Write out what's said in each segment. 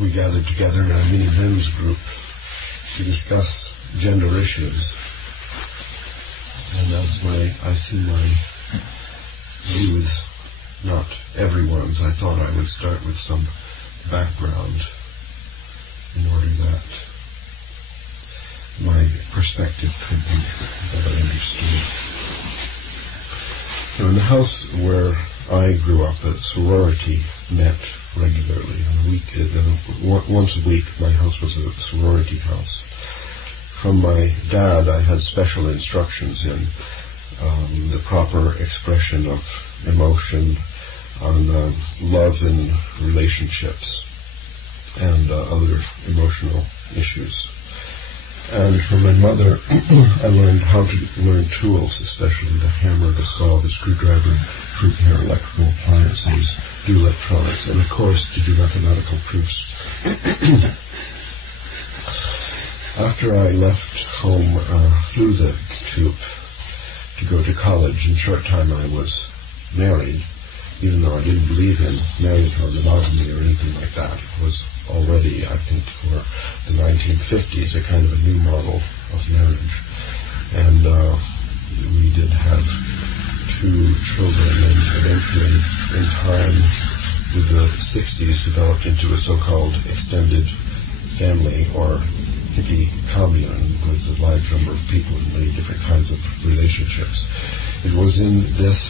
we gathered together in a mini men's group to discuss gender issues. And I see my views, not everyone's. I thought I would start with some background in order that my perspective could be better understood. In the house where I grew up, a sorority met regularly. Once a week, my house was a sorority house. From my dad, I had special instructions in the proper expression of emotion, on love in relationships, and other emotional issues. And from my mother, I learned how to learn tools, especially the hammer, the saw, the screwdriver, to repair electrical appliances, do electronics, and of course to do mathematical proofs. After I left home through the tube to go to college, in a short time I was married, even though I didn't believe in marriage or monogamy or anything like that. It was already, I think, for the 1950s, a kind of a new model of marriage. And we did have 2 children, and eventually, in time, with the 60s, developed into a so-called extended family or hippie commune with a large number of people in many different kinds of relationships. It was in this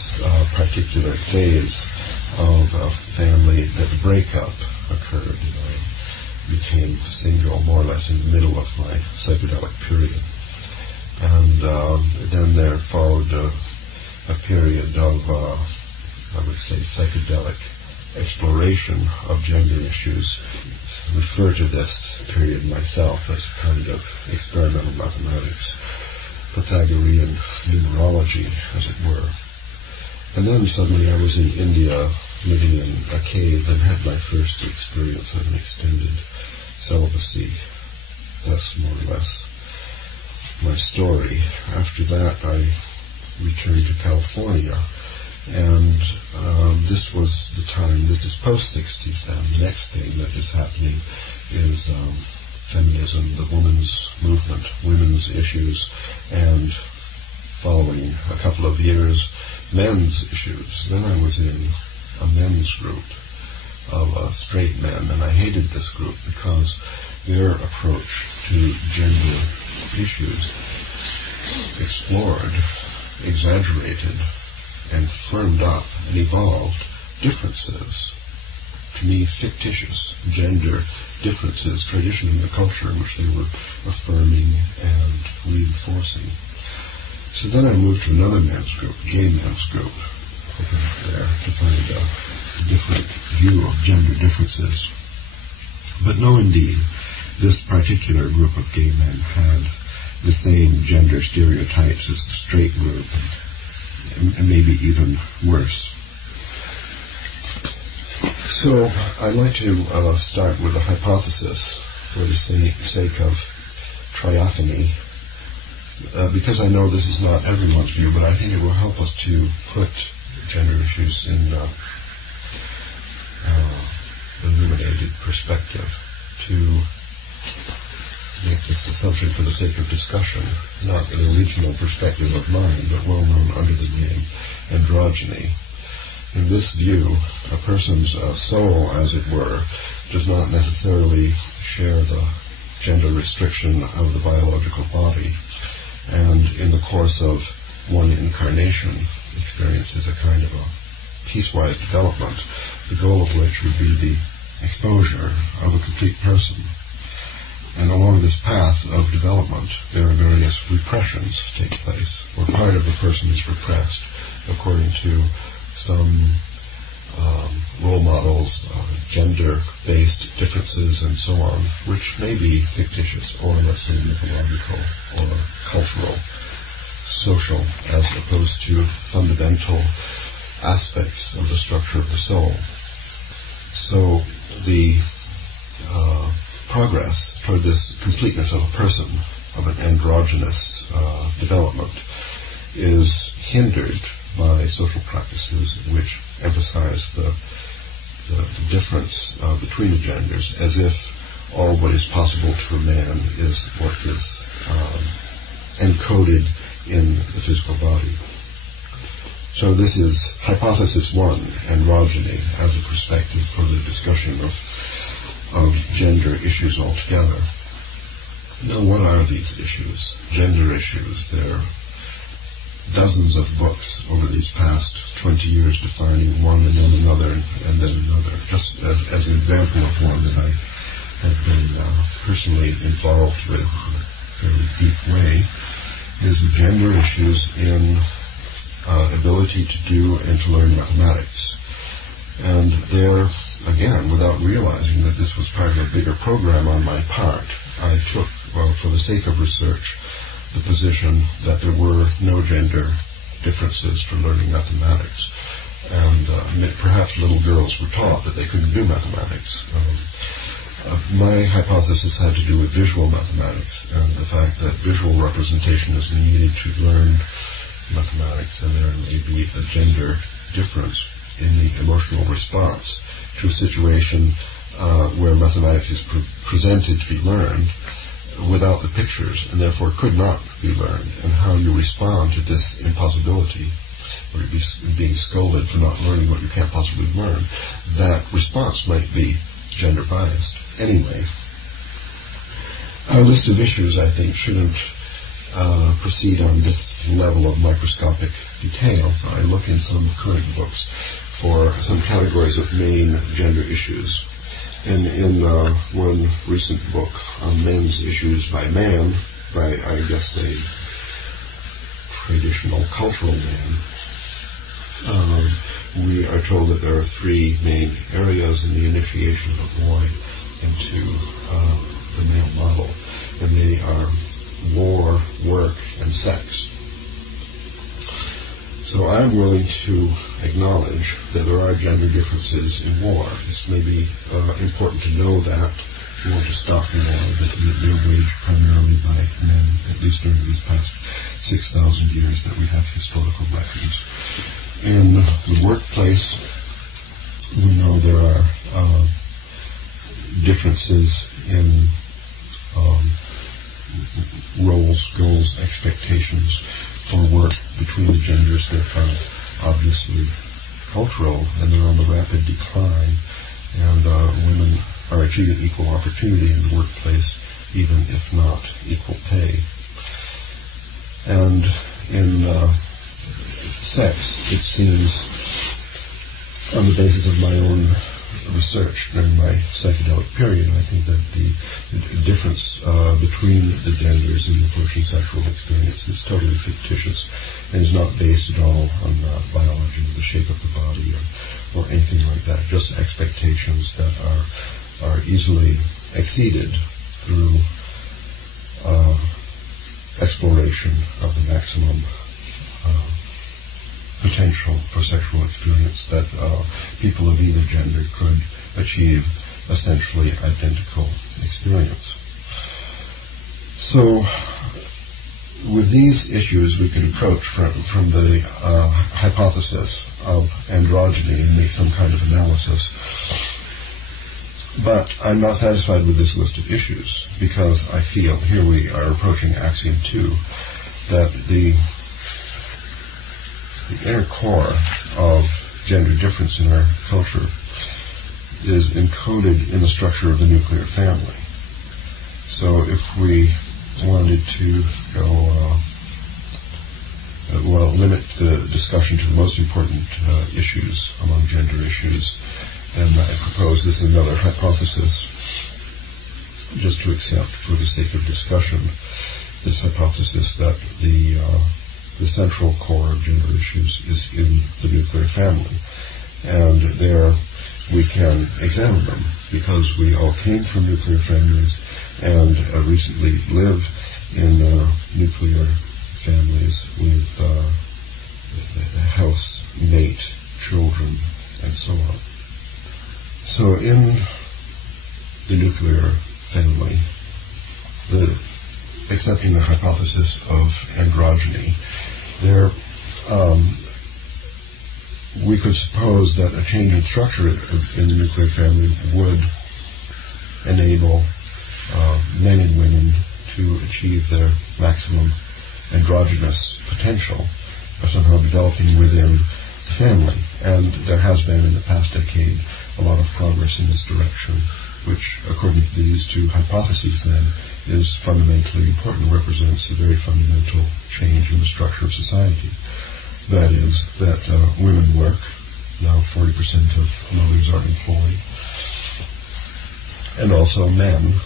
particular phase of a family that the breakup occurred. I became single more or less in the middle of my psychedelic period. And then there followed a period of, I would say, psychedelic exploration of gender issues. I refer to this period myself as a kind of experimental mathematics, Pythagorean numerology, as it were. And then suddenly I was in India, living in a cave, and had my first experience of an extended celibacy. That's more or less my story. After that, I returned to California, and this was the time, this is post-60s now. The next thing that is happening is feminism, the women's movement, women's issues, and following a couple of years, men's issues. Then I was in a men's group of straight men, and I hated this group because their approach to gender issues explored, exaggerated, and firmed up and evolved differences, to me fictitious gender differences, tradition in the culture which they were affirming and reinforcing. So then I moved to another men's group, gay men's group, hoping there to find a different view of gender differences. But no, indeed, this particular group of gay men had the same gender stereotypes as the straight group, and maybe even worse. So I'd like to start with a hypothesis for the sake of triaphony, because I know this is not everyone's view, but I think it will help us to put gender issues in illuminated perspective, to make this assumption for the sake of discussion, not an original perspective of mine, but well known under the name androgyny. In this view, a person's soul, as it were, does not necessarily share the gender restriction of the biological body, and in the course of one incarnation experiences a kind of a piecewise development, the goal of which would be the exposure of a complete person. And along this path of development, there are various repressions take place, where part of the person is repressed according to some role models, gender-based differences, and so on, which may be fictitious, or let's say mythological, or cultural, social, as opposed to fundamental aspects of the structure of the soul. So the progress toward this completeness of a person, of an androgynous development, is hindered by social practices which emphasize the the difference between the genders, as if all what is possible to a man is what is encoded in the physical body. So this is hypothesis one, androgyny, as a perspective for the discussion of gender issues altogether. Now, what are these issues? Gender issues. There are dozens of books over these past 20 years defining one and then another and then another. Just as an example of one that I have been personally involved with in a fairly deep way is the gender issues in ability to do and to learn mathematics. And there, again, without realizing that this was part of a bigger program on my part, I took, for the sake of research, the position that there were no gender differences for learning mathematics. And perhaps little girls were taught that they couldn't do mathematics. My hypothesis had to do with visual mathematics and the fact that visual representation is needed to learn mathematics, and there may be a gender difference in the emotional response to a situation where mathematics is presented to be learned without the pictures, and therefore could not be learned, and how you respond to this impossibility, or being scolded for not learning what you can't possibly learn. That response might be gender biased. Anyway, our list of issues, I think, shouldn't proceed on this level of microscopic detail. So I look in some current books for some categories of main gender issues. And in one recent book on men's issues by man, by, I guess, a traditional cultural man, we are told that there are three main areas in the initiation of the boy into the male model, and they are war, work, and sex. So I'm willing to acknowledge that there are gender differences in war. This may be important to know that. We want to stop the war that they're waged primarily by men, at least during these past 6,000 years that we have historical records. In the workplace, we know there are differences in roles, goals, expectations for work between the genders that are obviously cultural, and they're on the rapid decline, and women are achieving equal opportunity in the workplace, even if not equal pay. And in sex, it seems, on the basis of my own research during my psychedelic period, I think that the difference between the genders in approaching sexual experience is totally fictitious and is not based at all on biology, the shape of the body, or anything like that. Just expectations that are easily exceeded through exploration of the maximum potential for sexual experience that people of either gender could achieve essentially identical experience. So with these issues we could approach from the hypothesis of androgyny and make some kind of analysis. But I'm not satisfied with this list of issues, because I feel, here we are approaching axiom 2, that the inner core of gender difference in our culture is encoded in the structure of the nuclear family. So if we wanted to go, limit the discussion to the most important issues among gender issues, and I propose this another hypothesis, just to accept for the sake of discussion, this hypothesis that the central core of gender issues is in the nuclear family. And there we can examine them, because we all came from nuclear families and recently live in nuclear families with housemate, children, and so on. So in the nuclear family, accepting the hypothesis of androgyny, there we could suppose that a change in structure in the nuclear family would enable men and women to achieve their maximum androgynous potential, or somehow developing within the family. And there has been in the past decade a lot of progress in this direction, which, according to these two hypotheses then, is fundamentally important, represents a very fundamental change in the structure of society. That is, that women work. Now 40% of mothers are employed. And also men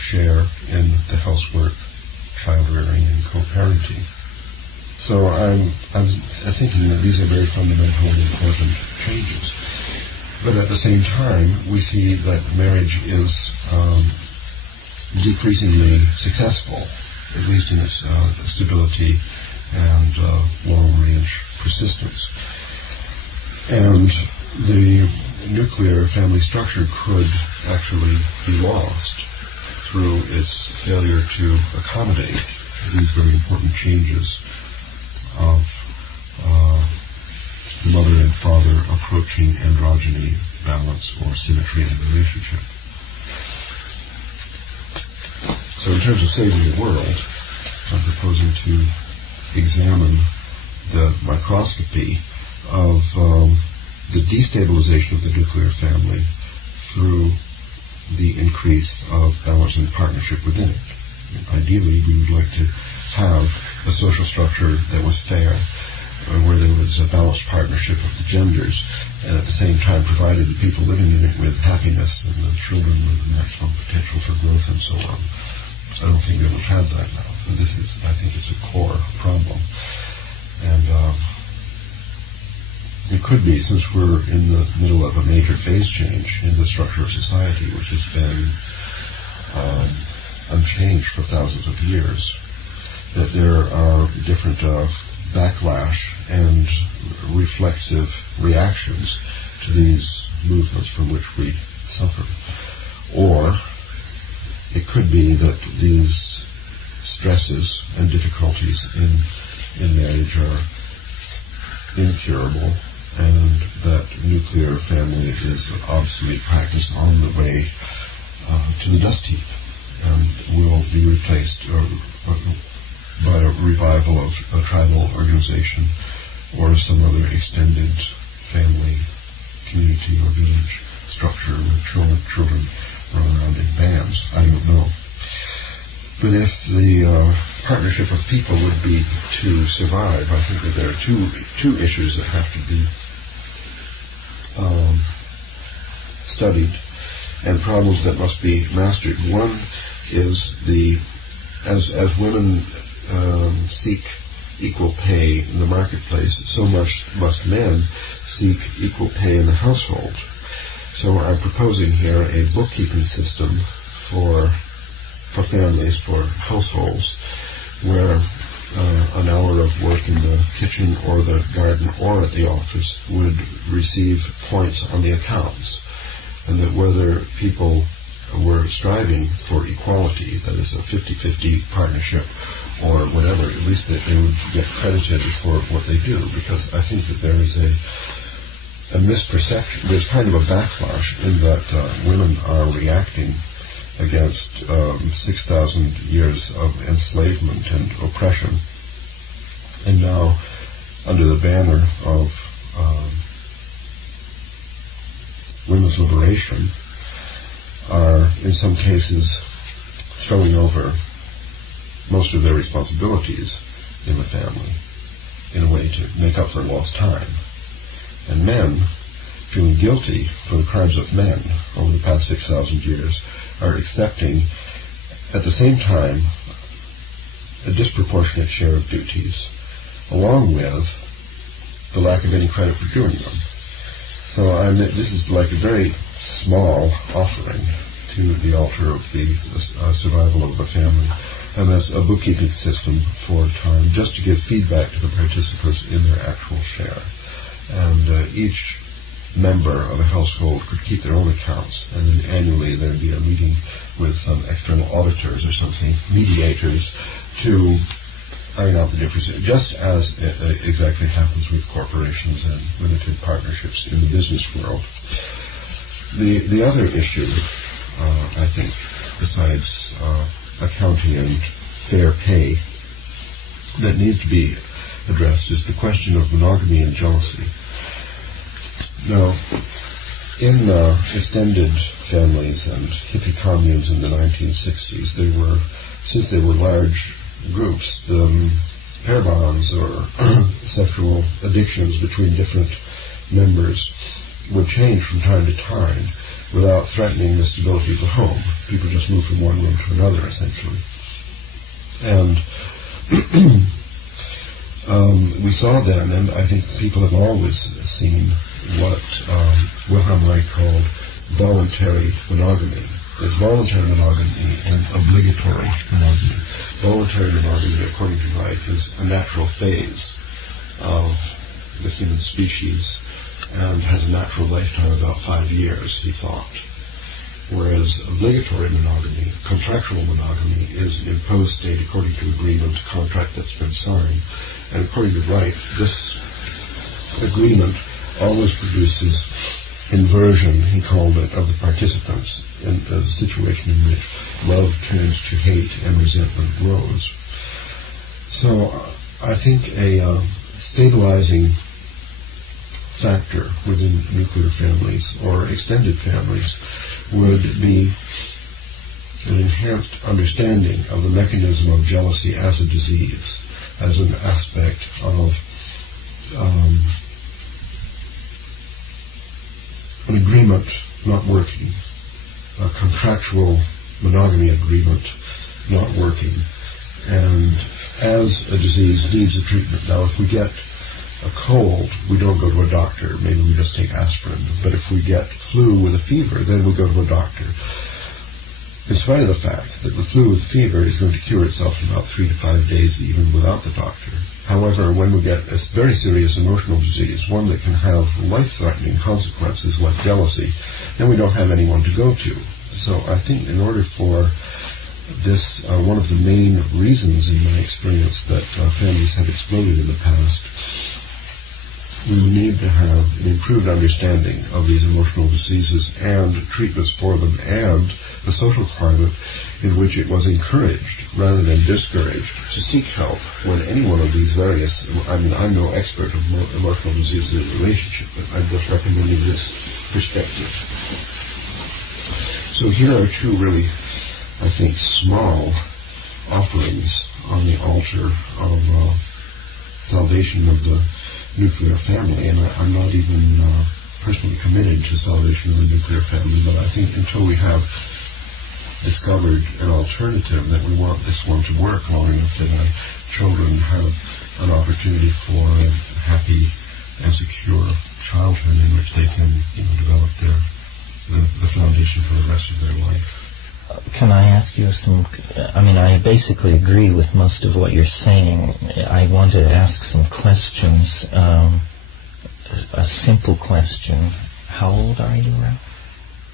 share in the housework, child rearing, and co-parenting. So I'm thinking that these are very fundamental and important changes. But at the same time, we see that marriage is decreasingly successful, at least in its stability and long-range persistence. And the nuclear family structure could actually be lost through its failure to accommodate these very important changes of the mother and father approaching androgyny, balance, or symmetry in the relationship. So in terms of saving the world, I'm proposing to examine the microscopy of the destabilization of the nuclear family through the increase of balance and partnership within it. Ideally, we would like to have a social structure that was fair, where there was a balanced partnership of the genders, and at the same time provided the people living in it with happiness and the children with the maximum potential for growth and so on. I don't think that we've had that now. And this is, I think, it's a core problem. And it could be, since we're in the middle of a major phase change in the structure of society, which has been unchanged for thousands of years, that there are different backlash and reflexive reactions to these movements from which we suffer. Or it could be that these stresses and difficulties in marriage are incurable, and that nuclear family is an obsolete practice on the way to the dust heap, and will be replaced by a revival of a tribal organization or some other extended family, community, or village structure with children run around in bands. I don't know. But if the partnership of people would be to survive, I think that there are two issues that have to be studied, and problems that must be mastered. One is as women seek equal pay in the marketplace, so much must men seek equal pay in the household. So I'm proposing here a bookkeeping system for families, for households, where an hour of work in the kitchen or the garden or at the office would receive points on the accounts, and that whether people were striving for equality, that is a 50-50 partnership or whatever, at least that they would get credited for what they do, because I think that there is a misperception, there's kind of a backlash in that women are reacting against 6,000 years of enslavement and oppression, and now under the banner of women's liberation are in some cases throwing over most of their responsibilities in the family in a way to make up for lost time. And men, feeling guilty for the crimes of men over the past 6,000 years, are accepting at the same time a disproportionate share of duties, along with the lack of any credit for doing them. So this is like a very small offering to the altar of the survival of the family, and that's a bookkeeping system for time, just to give feedback to the participants in their actual share. And each member of a household could keep their own accounts, and then annually there'd be a meeting with some external auditors or something, mediators, to iron out the difference, just as exactly happens with corporations and limited partnerships in the business world. The other issue, I think, besides accounting and fair pay, that needs to be addressed is the question of monogamy and jealousy. Now, in extended families and hippie communes in the 1960s, since they were large groups, the pair bonds or sexual addictions between different members would change from time to time without threatening the stability of the home. People just moved from one room to another, essentially. And we saw then, and I think people have always seen, what Wilhelm Reich called voluntary monogamy. There's voluntary monogamy and obligatory monogamy. Voluntary monogamy, according to Reich, is a natural phase of the human species and has a natural lifetime of about 5 years, he thought. Whereas obligatory monogamy, contractual monogamy, is an imposed state according to agreement, contract that's been signed. And according to Reich, this agreement always produces inversion, he called it, of the participants, in a situation in which love turns to hate and resentment grows. So I think a stabilizing factor within nuclear families or extended families would be an enhanced understanding of the mechanism of jealousy as a disease, as an aspect of an agreement not working, a contractual monogamy agreement not working, and as a disease needs a treatment. Now, if we get a cold, we don't go to a doctor. Maybe we just take aspirin. But if we get flu with a fever, then we go to a doctor. In spite of the fact that the flu with fever is going to cure itself in about 3 to 5 days even without the doctor. However, when we get a very serious emotional disease, one that can have life-threatening consequences like jealousy, then we don't have anyone to go to. So I think in order for this, one of the main reasons in my experience that families have exploded in the past, we need to have an improved understanding of these emotional diseases and treatments for them, and the social climate in which it was encouraged rather than discouraged to seek help when any one of these various, I'm no expert of emotional diseases in relationship, but I'm just recommending this perspective. So here are two really, I think, small offerings on the altar of salvation of the nuclear family, and I'm not even personally committed to salvation of the nuclear family, but I think until we have discovered an alternative, that we want this one to work long enough that our children have an opportunity for a happy and secure childhood in which they can develop the foundation for the rest of their life. Can I ask you I basically agree with most of what you're saying. I want to ask some questions. A simple question. How old are you, Ralph?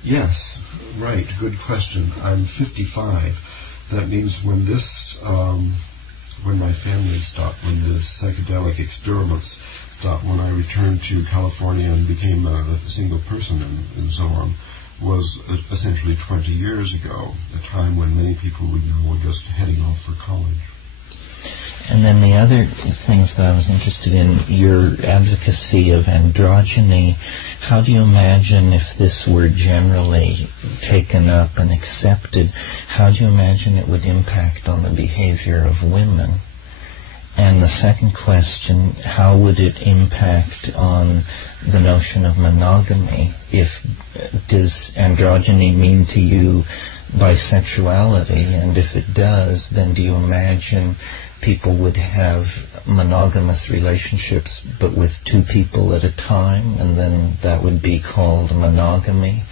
Yes, right. Good question. I'm 55. That means when my family stopped, when the psychedelic experiments stopped, when I returned to California and became a single person and so on, was essentially 20 years ago, a time when many people we know were just heading off for college. And then the other things that I was interested in, your advocacy of androgyny. How do you imagine, if this were generally taken up and accepted, how do you imagine it would impact on the behavior of women? And the second question, how would it impact on the notion of monogamy? Does androgyny mean to you bisexuality? And if it does, then do you imagine people would have monogamous relationships but with two people at a time, and then that would be called monogamy?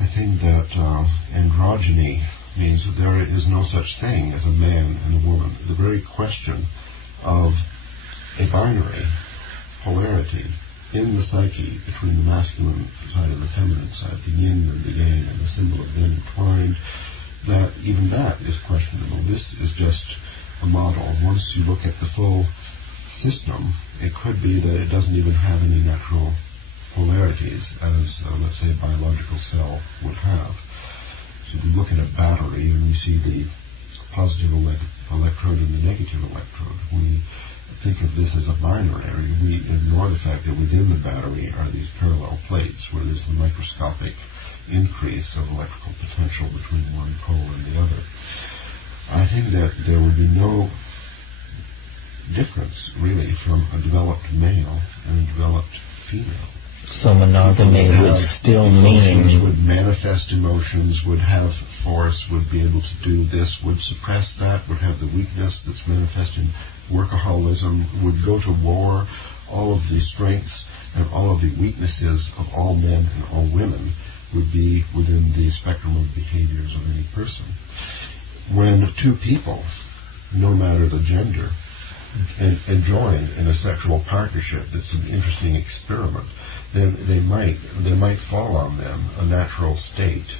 I think that androgyny means that there is no such thing as a man and a woman. The very question of a binary polarity in the psyche between the masculine side and the feminine side, the yin and the yang, and the symbol of them entwined, that even that is questionable. This is just a model. Once you look at the full system, it could be that it doesn't even have any natural polarities as, let's say, a biological cell would have. So if you look at a battery and we see the positive electrode and the negative electrode, we think of this as a binary. We ignore the fact that within the battery are these parallel plates where there's the microscopic increase of electrical potential between one pole and the other. I think that there would be no difference, really, from a developed male and a developed female. So monogamy would still mean... would manifest emotions, would have force, would be able to do this, would suppress that, would have the weakness that's manifest in workaholism, would go to war. All of the strengths and all of the weaknesses of all men and all women would be within the spectrum of behaviors of any person. When two people, no matter the gender, and join in a sexual partnership that's an interesting experiment, then they might fall on them a natural state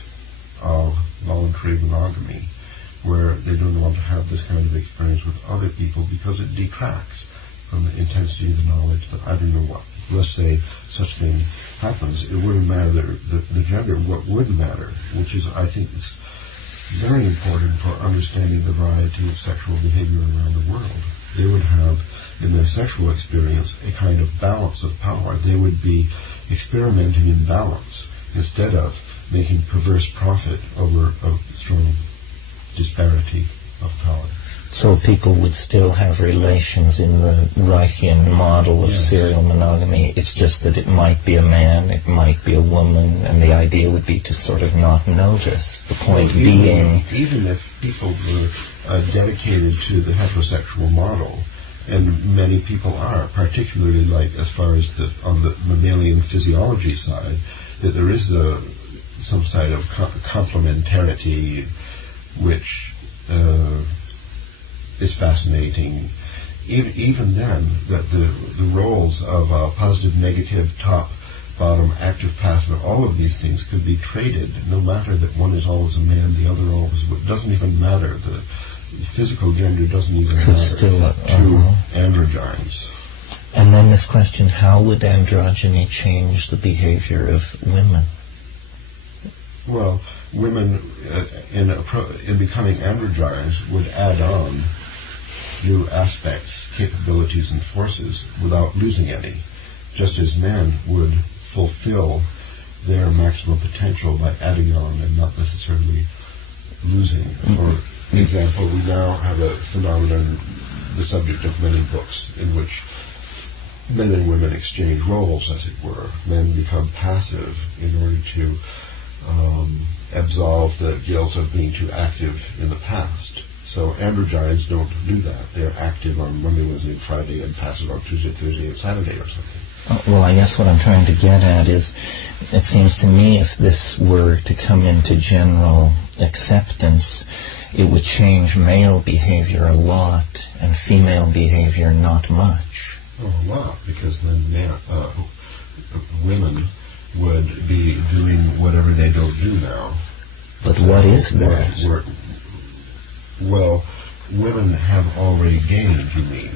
of voluntary monogamy where they don't want to have this kind of experience with other people because it detracts from the intensity of the knowledge that I don't know what. Let's say such thing happens, it wouldn't matter the gender. What would matter, which is, I think, it's very important for understanding the variety of sexual behavior around the world. They would have, in their sexual experience, a kind of balance of power. They would be experimenting in balance instead of making perverse profit over a strong disparity of power. So people would still have relations in the Reichian model of serial monogamy. It's just that it might be a man, it might be a woman, and the idea would be to sort of not notice. The point being... Even if people were dedicated to the heterosexual model, and many people are, particularly like as far as on the mammalian physiology side, that there is some side of complementarity which is fascinating. Even then, that the roles of positive, negative, top, bottom, active, passive, all of these things could be traded, no matter that one is always a man, the other always would. It doesn't even matter. The physical gender doesn't even matter to androgynes. And then this question, how would androgyny change the behavior of women? Well, women in becoming androgynes would add on new aspects, capabilities, and forces without losing any, just as men would fulfill their maximum potential by adding on and not necessarily losing. For example, we now have a phenomenon, the subject of many books, in which men and women exchange roles, as it were. Men become passive in order to absolve the guilt of being too active in the past. So androgynes don't do that. They're active on Monday, Wednesday, and Friday, and passive on Tuesday, Thursday, and Saturday or something. Well, I guess what I'm trying to get at is, it seems to me if this were to come into general acceptance, it would change male behavior a lot and female behavior not much. Oh, a lot, because then women would be doing whatever they don't do now. But what is that? Well, women have already gained, you mean?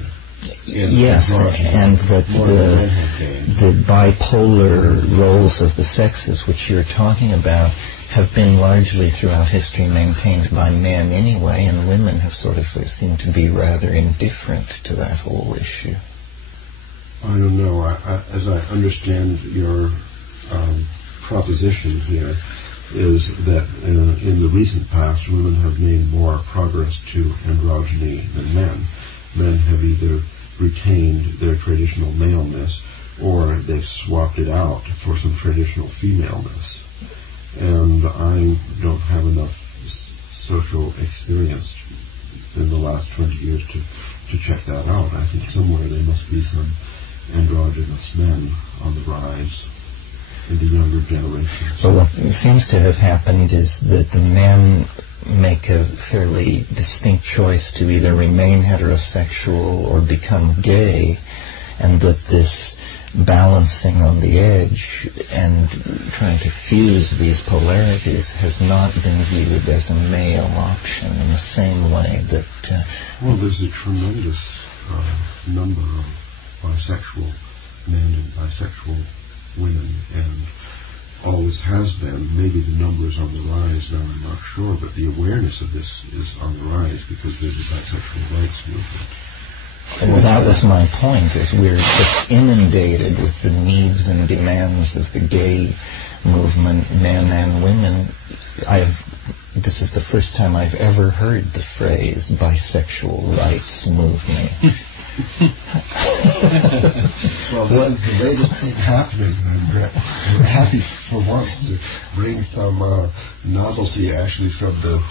Yes, and that the bipolar roles of the sexes, which you're talking about, have been largely throughout history maintained by men anyway, and women have sort of seemed to be rather indifferent to that whole issue. I don't know. As I understand your proposition here, is that in the recent past, women have made more progress to androgyny than men. Men have either retained their traditional maleness or they've swapped it out for some traditional femaleness. And I don't have enough social experience in the last 20 years to check that out. I think somewhere there must be some androgynous men on the rise in the younger generations. But what seems to have happened is that the men make a fairly distinct choice to either remain heterosexual or become gay, and that this balancing on the edge and trying to fuse these polarities has not been viewed as a male option in the same way that... Well, there's a tremendous number of bisexual men and bisexual women, and always has been. Maybe the number is on the rise now, I'm not sure, but the awareness of this is on the rise because there's a bisexual rights movement. Well, that was my point, is we're just inundated with the needs and demands of the gay movement, men and women. This is the first time I've ever heard the phrase bisexual rights movement. Well, that is the latest thing happening. I'm happy for once to bring some novelty actually from the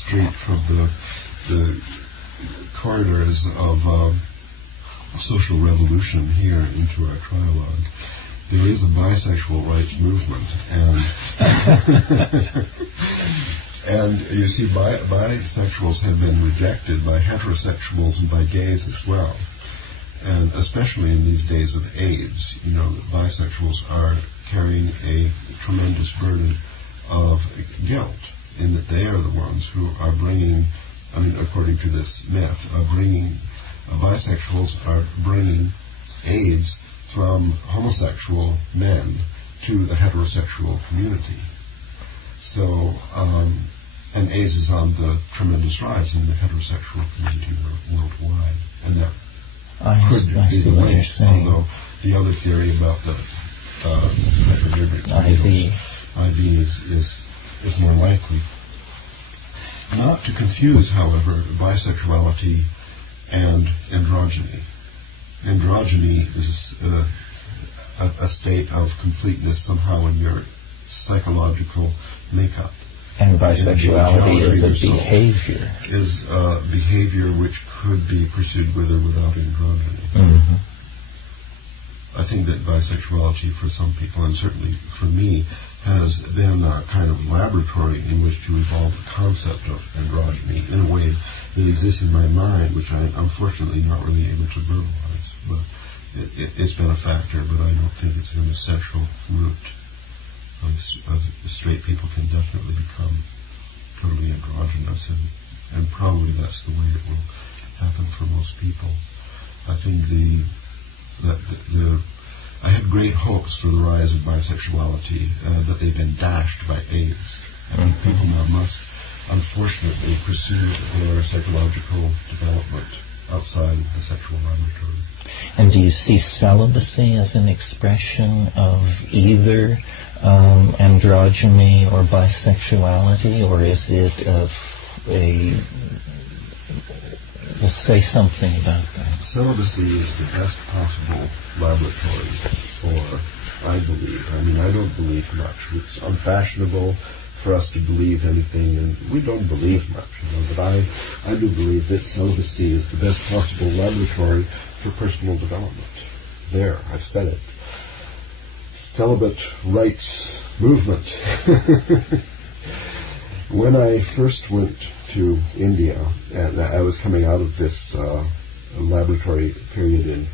street, from the corridors of social revolution here into our trialogue. There is a bisexual rights movement, and you see, bisexuals have been rejected by heterosexuals and by gays as well. And especially in these days of AIDS, you know, bisexuals are carrying a tremendous burden of guilt in that they are the ones who are bringing, I mean, according to this myth, bisexuals are bringing AIDS from homosexual men to the heterosexual community. So, and AIDS is on the tremendous rise in the heterosexual community worldwide, and that could be the way. Although the other theory about the IV is more likely. Not to confuse, however, bisexuality and androgyny. Androgyny is a state of completeness somehow in your psychological makeup. And bisexuality is a behavior. Is a behavior which could be pursued with or without androgyny. Mm-hmm. I think that bisexuality for some people, and certainly for me, has been a kind of laboratory in which to evolve the concept of androgyny in a way that exists in my mind, which I'm unfortunately not really able to verbalize. But it's been a factor, but I don't think it's an essential root. Straight people can definitely become totally androgynous, and probably that's the way it will happen for most people. I think I had great hopes for the rise of bisexuality, but they've been dashed by AIDS. Mm-hmm. People now must, unfortunately, pursue their psychological development outside the sexual laboratory. And do you see celibacy as an expression of either androgyny or bisexuality, or is it we'll say something about that. Celibacy is the best possible laboratory for, I believe. I mean, I don't believe much. It's unfashionable for us to believe anything, and we don't believe much, but I do believe that celibacy is the best possible laboratory for personal development. There, I've said it. Celibate rights movement. When I first went to India, and I was coming out of this laboratory period in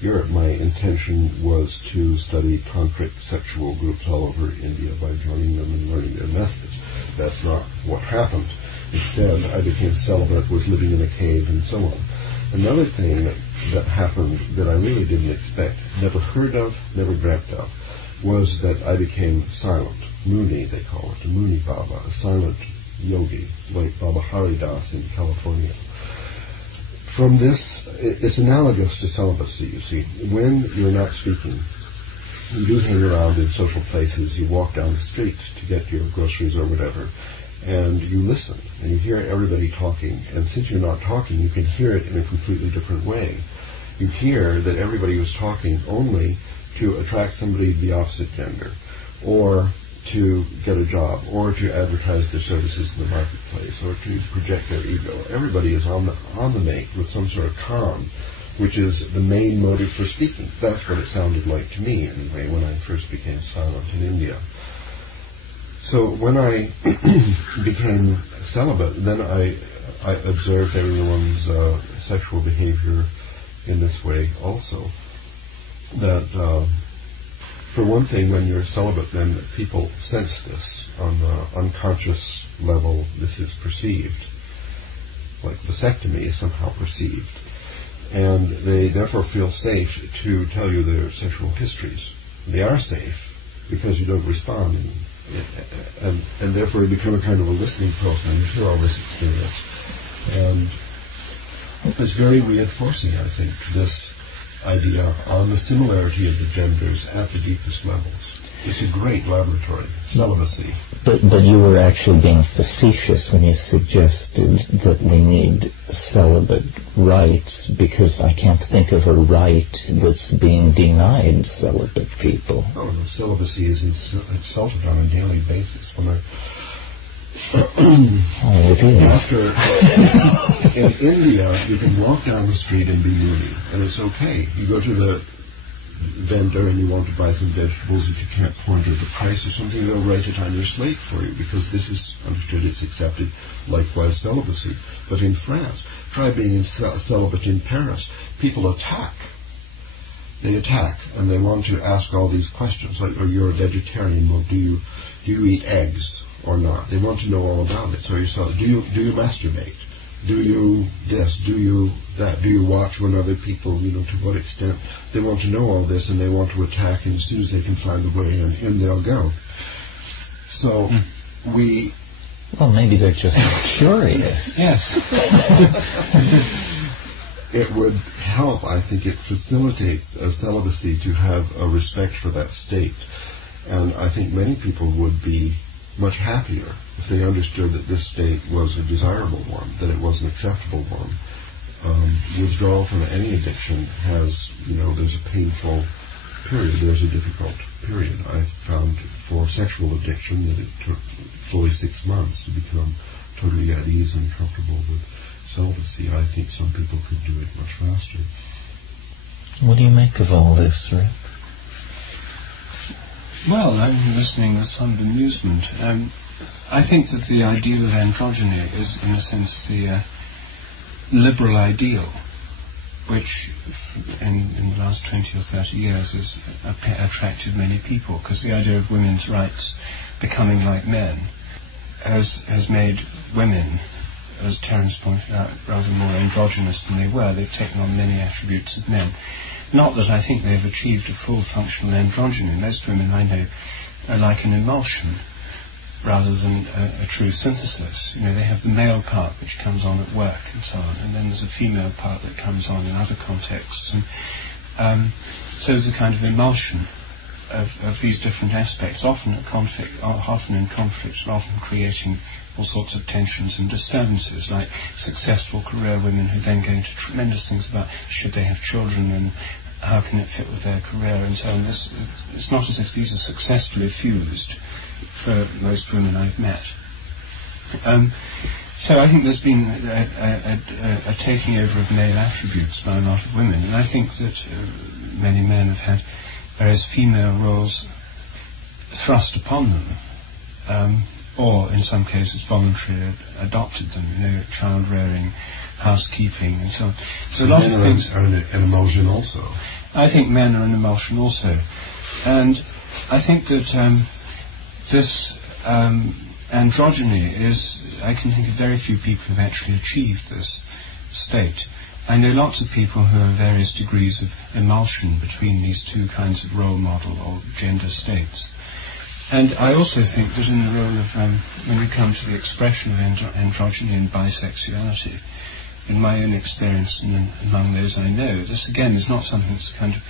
Europe, my intention was to study tantric sexual groups all over India by joining them and learning their methods. That's not what happened. Instead, I became celibate, was living in a cave, and so on. Another thing that happened that I really didn't expect, never heard of, never dreamt of, was that I became silent. Muni, they call it, a Muni Baba, a silent yogi, like Baba Haridas in California. From this, it's analogous to celibacy, you see. When you're not speaking, you do hang around in social places, you walk down the street to get your groceries or whatever, and you listen, and you hear everybody talking, and since you're not talking, you can hear it in a completely different way. You hear that everybody was talking only to attract somebody of the opposite gender, or to get a job, or to advertise their services in the marketplace, or to project their ego. Everybody is on the make with some sort of con, which is the main motive for speaking. That's what it sounded like to me, anyway, when I first became silent in India. So when I became celibate, then I observed everyone's sexual behavior in this way also. that for one thing, when you're celibate, then people sense this on the unconscious level. This is perceived, like vasectomy is somehow perceived, and they therefore feel safe to tell you their sexual histories. They are safe because you don't respond, and therefore you become a kind of a listening post, and you hear all this experience. And it's very reinforcing, I think, this idea on the similarity of the genders at the deepest levels. It's a great laboratory, celibacy. But you were actually being facetious when you suggested that we need celibate rights, because I can't think of a right that's being denied celibate people. Oh, no, celibacy is insulted on a daily basis. When I it is. in India, you can walk down the street and be moody, and it's okay. You go to the vendor and you want to buy some vegetables, if you can't point out the price or something, they'll write it on your slate for you, because this is understood, it's accepted. Likewise, celibacy. But in France, try being celibate in Paris. People attack. They attack, and they want to ask all these questions, like, oh, you're a vegetarian, well, do you eat eggs or not? They want to know all about it. So do you masturbate? Do you this? Do you that? Do you watch when other people, to what extent? They want to know all this, and they want to attack, and as soon as they can find a way in they'll go. So Well, maybe they're just curious. Yes. It would help, I think it facilitates celibacy to have a respect for that state. And I think many people would be much happier if they understood that this state was a desirable one, that it was an acceptable one. Withdrawal from any addiction has, there's a painful period, there's a difficult period. I found for sexual addiction that it took fully 6 months to become totally at ease and comfortable with celibacy. I think some people could do it much faster. What do you make of all this, Rick? Well, I'm listening with some amusement. I think that the ideal of androgyny is, in a sense, the liberal ideal, which in the last 20 or 30 years has attracted many people, because the idea of women's rights becoming like men has made women, as Terence pointed out, rather more androgynous than they were. They've taken on many attributes of men. Not that I think they've achieved a full functional androgyny. Most women I know are like an emulsion rather than a true synthesis. They have the male part which comes on at work and so on, and then there's a female part that comes on in other contexts. And so there's a kind of emulsion of these different aspects, often in conflict, and often creating all sorts of tensions and disturbances, like successful career women who then go into tremendous things about should they have children and how can it fit with their career and so on. It's not as if these are successfully fused for most women I've met. So I think there's been a taking over of male attributes by a lot of women, and I think that many men have had various female roles thrust upon them, or in some cases voluntarily adopted them, child rearing, housekeeping and so on. So a lot of things are an emulsion also. I think men are an emulsion also. And I think that this androgyny is, I can think of very few people who've actually achieved this state. I know lots of people who have various degrees of emulsion between these two kinds of role model or gender states. And I also think that in the role of, when we come to the expression of androgyny and bisexuality, in my own experience and among those I know, this again is not something that's a kind of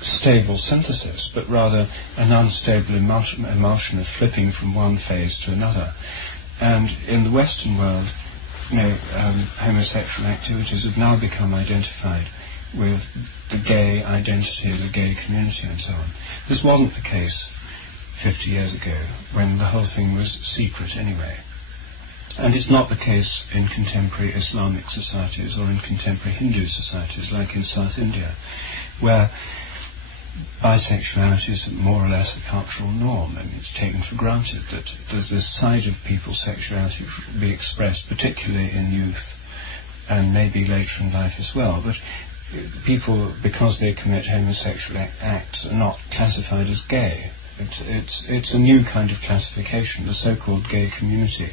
stable synthesis, but rather an unstable emulsion of flipping from one phase to another. And in the Western world, homosexual activities have now become identified with the gay identity, the gay community and so on. This wasn't the case 50 years ago, when the whole thing was secret anyway. And it's not the case in contemporary Islamic societies or in contemporary Hindu societies like in South India, where bisexuality is more or less a cultural norm. I mean, it's taken for granted that there's this side of people's sexuality which will be expressed particularly in youth and maybe later in life as well. But people, because they commit homosexual acts, are not classified as gay. It's a new kind of classification. The so-called gay community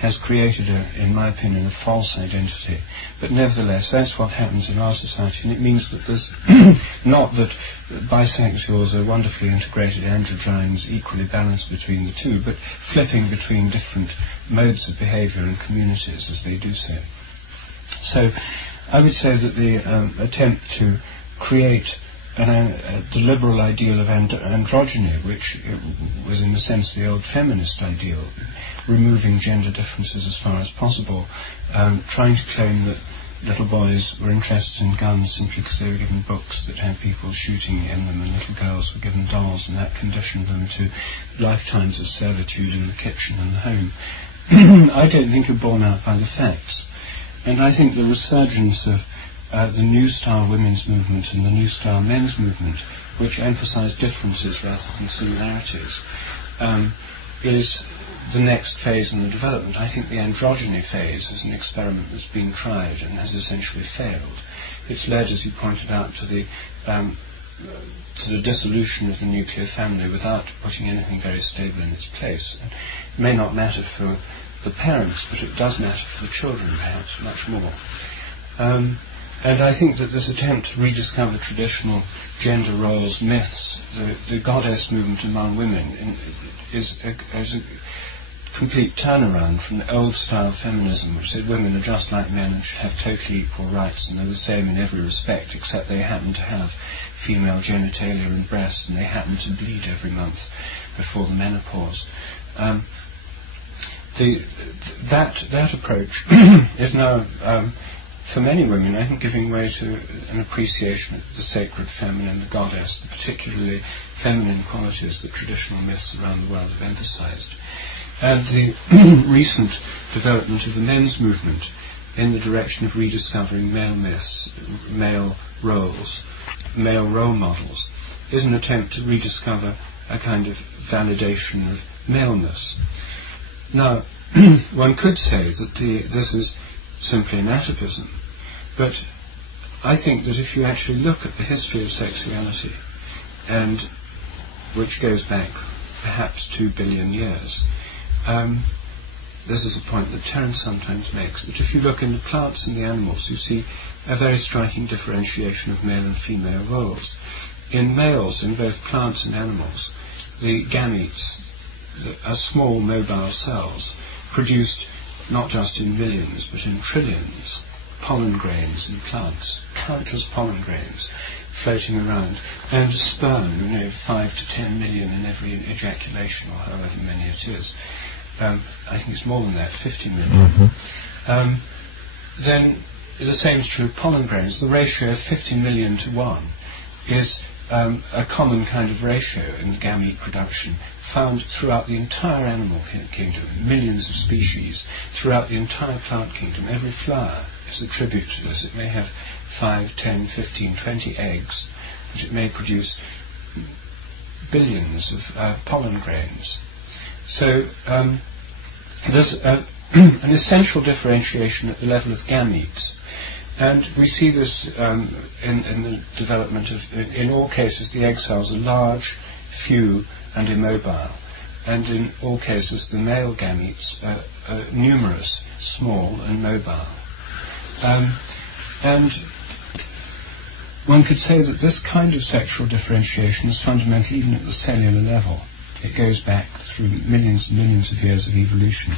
has created, in my opinion, a false identity. But nevertheless, that's what happens in our society, and it means that there's not that bisexuals are wonderfully integrated androgynes, equally balanced between the two, but flipping between different modes of behaviour and communities as they do so. So I would say that the attempt to create the liberal ideal of androgyny, which was in a sense the old feminist ideal, removing gender differences as far as possible, trying to claim that little boys were interested in guns simply because they were given books that had people shooting in them, and little girls were given dolls, and that conditioned them to lifetimes of servitude in the kitchen and the home. I don't think are borne out by the facts. And I think the resurgence of the New Style women's movement and the New Style men's movement, which emphasise differences rather than similarities, is the next phase in the development. I think the androgyny phase is an experiment that's been tried and has essentially failed. It's led, as you pointed out, to the dissolution of the nuclear family without putting anything very stable in its place. It may not matter for the parents, but it does matter for the children, perhaps, much more. And I think that this attempt to rediscover traditional gender roles, myths, the goddess movement among women is a complete turnaround from the old-style feminism, which said women are just like men and should have totally equal rights, and they're the same in every respect, except they happen to have female genitalia and breasts, and they happen to bleed every month before the menopause. That approach is now, for many women, I think, giving way to an appreciation of the sacred feminine, the goddess, the particularly feminine qualities that traditional myths around the world have emphasized. And the recent development of the men's movement in the direction of rediscovering male myths, male roles, male role models, is an attempt to rediscover a kind of validation of maleness. Now, one could say that this is simply an atavism, but I think that if you actually look at the history of sexuality, and which goes back perhaps 2 billion years, this is a point that Terence sometimes makes, that if you look in the plants and the animals, you see a very striking differentiation of male and female roles. In males, in both plants and animals, the gametes are small mobile cells produced not just in millions but in trillions, pollen grains in plants, countless pollen grains floating around, and sperm, 5 to 10 million in every ejaculation, or however many it is. I think it's more than that, 50 million. Then the same is true of pollen grains. The ratio of 50 million to 1 is a common kind of ratio in gamete production, found throughout the entire animal kingdom, millions of species, throughout the entire plant kingdom. Every flower is a tribute to this. It may have 5, 10, 15, 20 eggs, but it may produce billions of pollen grains. So there's an essential differentiation at the level of gametes. And we see this in the development of, in all cases, the egg cells are large, few, and immobile. And in all cases, the male gametes are numerous, small, and mobile. And one could say that this kind of sexual differentiation is fundamental even at the cellular level. It goes back through millions and millions of years of evolution.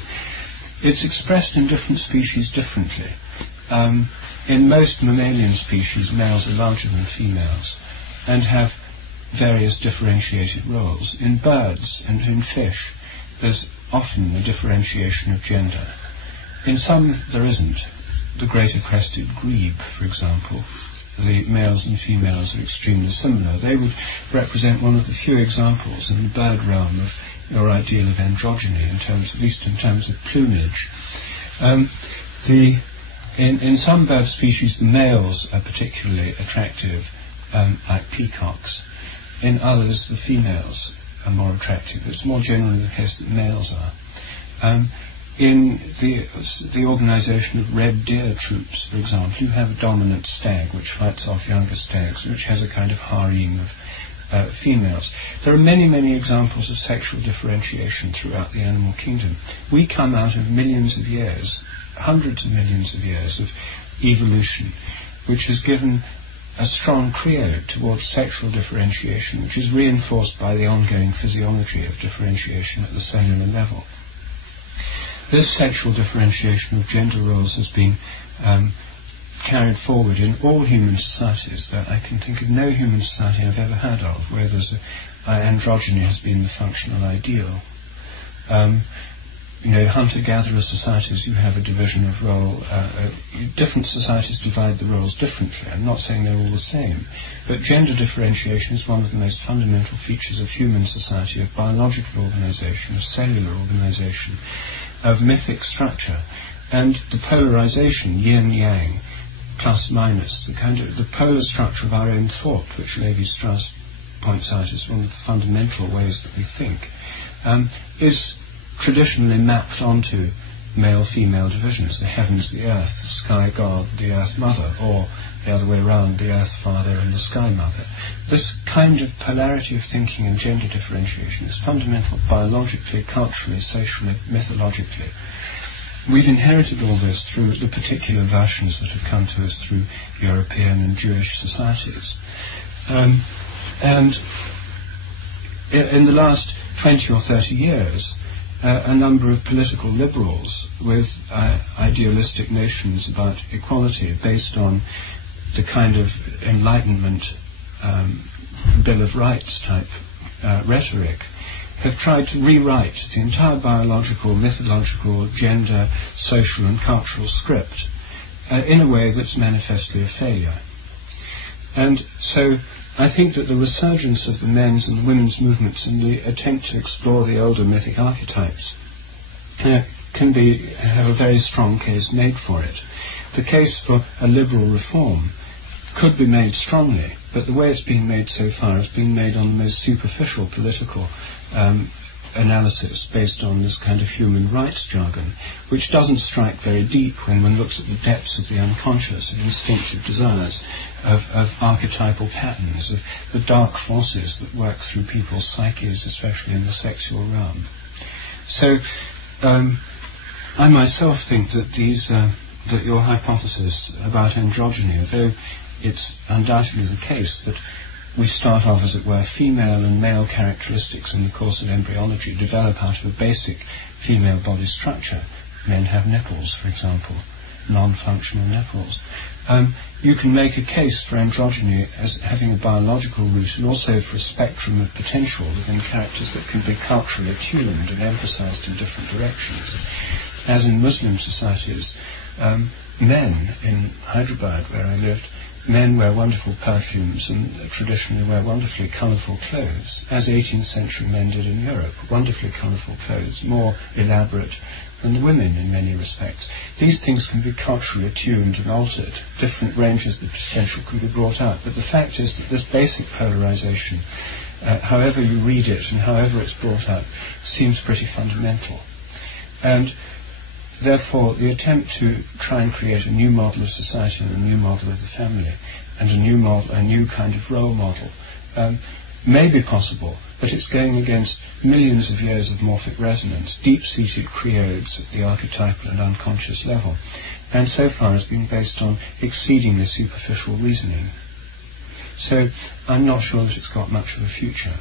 It's expressed in different species differently. In most mammalian species, males are larger than females and have various differentiated roles. In birds and in fish, there's often a differentiation of gender. In some, there isn't. The greater crested grebe, for example, the males and females are extremely similar. They would represent one of the few examples in the bird realm of your ideal of androgyny, at least in terms of plumage. In some bird species, the males are particularly attractive, like peacocks. In others, the females are more attractive. It's more generally the case that males are. in the organisation of red deer troops, for example, you have a dominant stag which fights off younger stags, which has a kind of harem of females. There are many, many examples of sexual differentiation throughout the animal kingdom. We come out of millions of years, hundreds of millions of years of evolution, which has given a strong credo towards sexual differentiation, which is reinforced by the ongoing physiology of differentiation at the cellular level. This sexual differentiation of gender roles has been carried forward in all human societies. I can think of no human society I've ever heard of where androgyny has been the functional ideal. Hunter-gatherer societies, you have a division of role. Different societies divide the roles differently. I'm not saying they're all the same, but gender differentiation is one of the most fundamental features of human society, of biological organisation, of cellular organisation, of mythic structure, and the polarisation, yin-yang, plus-minus, the polar structure of our own thought, which Levi-Strauss points out is one of the fundamental ways that we think, is traditionally mapped onto male-female divisions, the heavens, the earth, the sky god, the earth mother, or the other way around, the earth father and the sky mother. This kind of polarity of thinking and gender differentiation is fundamental biologically, culturally, socially, mythologically. We've inherited all this through the particular versions that have come to us through European and Jewish societies. And in the last 20 or 30 years, a number of political liberals with idealistic notions about equality based on the kind of Enlightenment Bill of Rights type rhetoric have tried to rewrite the entire biological, mythological, gender, social and cultural script in a way that's manifestly a failure. And so I think that the resurgence of the men's and the women's movements and the attempt to explore the older mythic archetypes can have a very strong case made for it. The case for a liberal reform could be made strongly, but the way it's being made so far is being made on the most superficial political analysis based on this kind of human rights jargon, which doesn't strike very deep when one looks at the depths of the unconscious and instinctive desires of archetypal patterns, of the dark forces that work through people's psyches, especially in the sexual realm. So I myself think that that your hypothesis about androgyny, although it's undoubtedly the case that we start off, as it were, female and male characteristics in the course of embryology develop out of a basic female body structure. Men have nipples, for example, non-functional nipples. You can make a case for androgyny as having a biological root and also for a spectrum of potential within characters that can be culturally attuned and emphasized in different directions. As in Muslim societies, men in Hyderabad, where I lived, men wear wonderful perfumes and traditionally wear wonderfully colourful clothes, as 18th century men did in Europe, wonderfully colourful clothes, more elaborate than the women in many respects. These things can be culturally attuned and altered. Different ranges of potential can be brought out. But the fact is that this basic polarisation, however you read it and however it's brought out, seems pretty fundamental. And therefore, the attempt to try and create a new model of society and a new model of the family and a new kind of role model may be possible, but it's going against millions of years of morphic resonance, deep-seated creodes at the archetypal and unconscious level, and so far has been based on exceedingly superficial reasoning. So I'm not sure that it's got much of a future.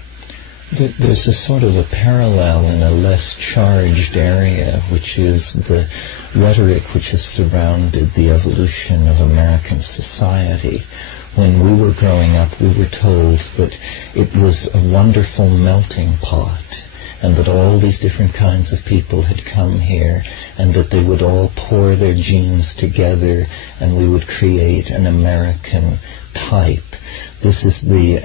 There's a sort of a parallel in a less charged area, which is the rhetoric which has surrounded the evolution of American society. When we were growing up, we were told that it was a wonderful melting pot, and that all these different kinds of people had come here, and that they would all pour their genes together, and we would create an American type. This is the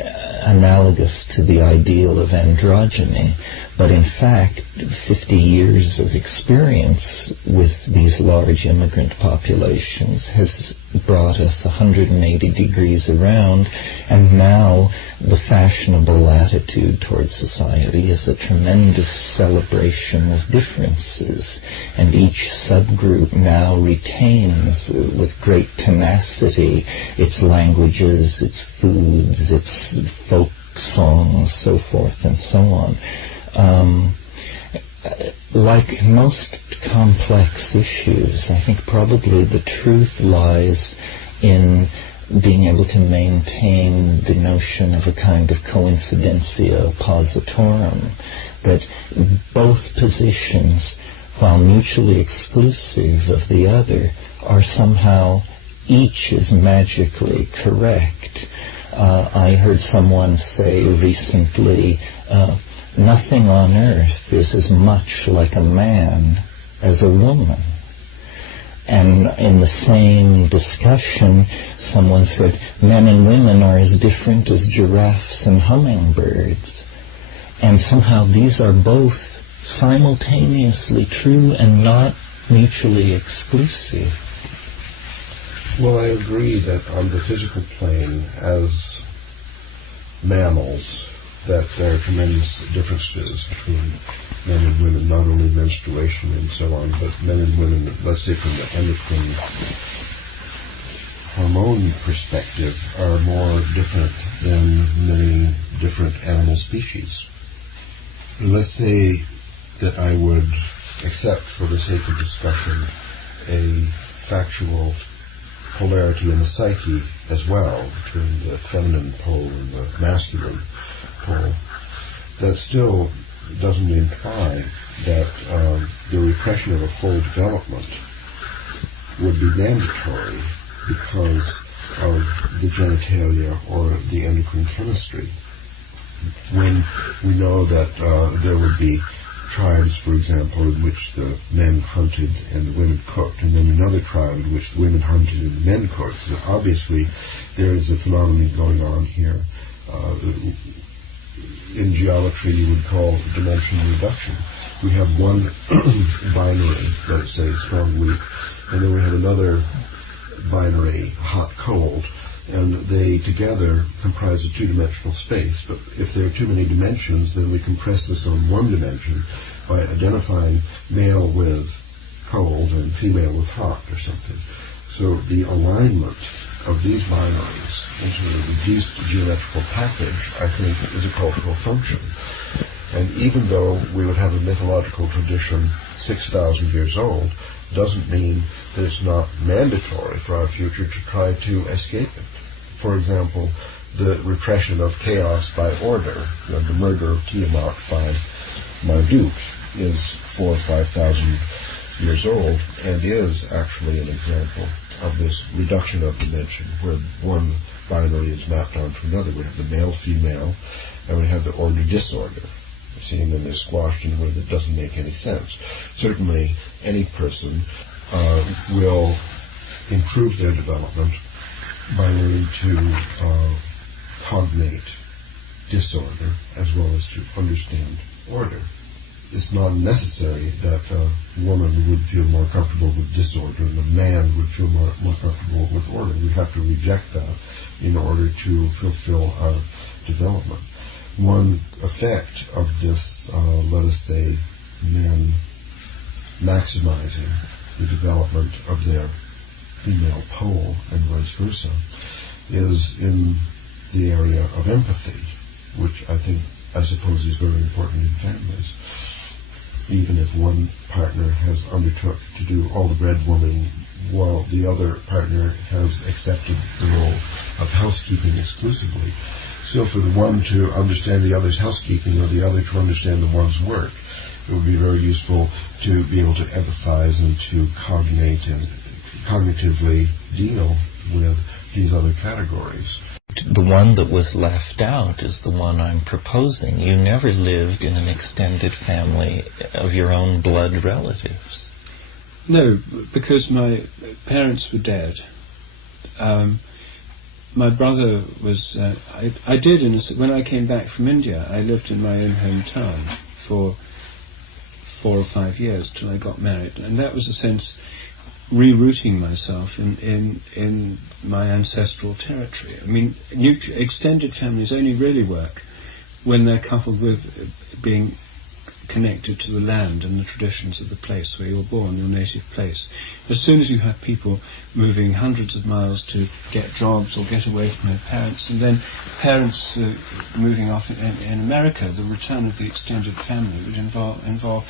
analogous to the ideal of androgyny, but in fact 50 years of experience with these large immigrant populations has brought us 180 degrees around, and now the fashionable attitude towards society is a tremendous celebration of differences, and each subgroup now retains with great tenacity its languages, its foods, its folk songs, so forth and so on. Like most complex issues, I think probably the truth lies in being able to maintain the notion of a kind of coincidentia oppositorum, that both positions, while mutually exclusive of the other, are somehow each is magically correct. I heard someone say recently, nothing on earth is as much like a man as a woman. And in the same discussion, someone said, men and women are as different as giraffes and hummingbirds. And somehow these are both simultaneously true and not mutually exclusive. Well, I agree that on the physical plane, as mammals, that there are tremendous differences between men and women, not only menstruation and so on, but men and women, let's say from the endocrine hormone perspective, are more different than many different animal species. Let's say that I would accept, for the sake of discussion, a factual polarity in the psyche as well, between the feminine pole and the masculine pole. That still doesn't imply that the repression of a full development would be mandatory because of the genitalia or the endocrine chemistry. When we know that there would be tribes, for example, in which the men hunted and the women cooked, and then another tribe in which the women hunted and the men cooked. So obviously there is a phenomenon going on here. In geometry you would call dimension reduction. We have one binary, let's say strong weak, and then we have another binary hot cold, and they together comprise a two-dimensional space. But if there are too many dimensions, then we compress this on one dimension by identifying male with cold and female with hot or something. So the alignment of these binaries into a reduced geometrical package, I think, is a cultural function. And even though we would have a mythological tradition 6,000 years old, doesn't mean that it's not mandatory for our future to try to escape it. For example, the repression of chaos by order, the murder of Tiamat by Marduk, is 4,000 or 5,000 years old, and is actually an example of this reduction of dimension, where one binary is mapped onto another. We have the male-female, and we have the order-disorder. Seeing them they're squashed in a way that doesn't make any sense. Certainly, any person will improve their development by learning to cognate disorder as well as to understand order. It's not necessary that a woman would feel more comfortable with disorder and a man would feel more comfortable with order. We have to reject that in order to fulfill our development. One effect of this, let us say, men maximizing the development of their female pole and vice versa, is in the area of empathy, which I suppose is very important in families. Even if one partner has undertook to do all the breadwinning while the other partner has accepted the role of housekeeping exclusively. So for the one to understand the other's housekeeping or the other to understand the one's work, it would be very useful to be able to empathize and to cognate and cognitively deal with these other categories. The one that was left out is the one I'm proposing. You never lived in an extended family of your own blood relatives. No, because my parents were dead. my brother was. I did when I came back from India. I lived in my own hometown for 4 or 5 years till I got married, and that was a sense rerouting myself in my ancestral territory. I mean, extended families only really work when they're coupled with being connected to the land and the traditions of the place where you're born, your native place. As soon as you have people moving hundreds of miles to get jobs or get away from their parents, and then parents moving off in America, the return of the extended family would involve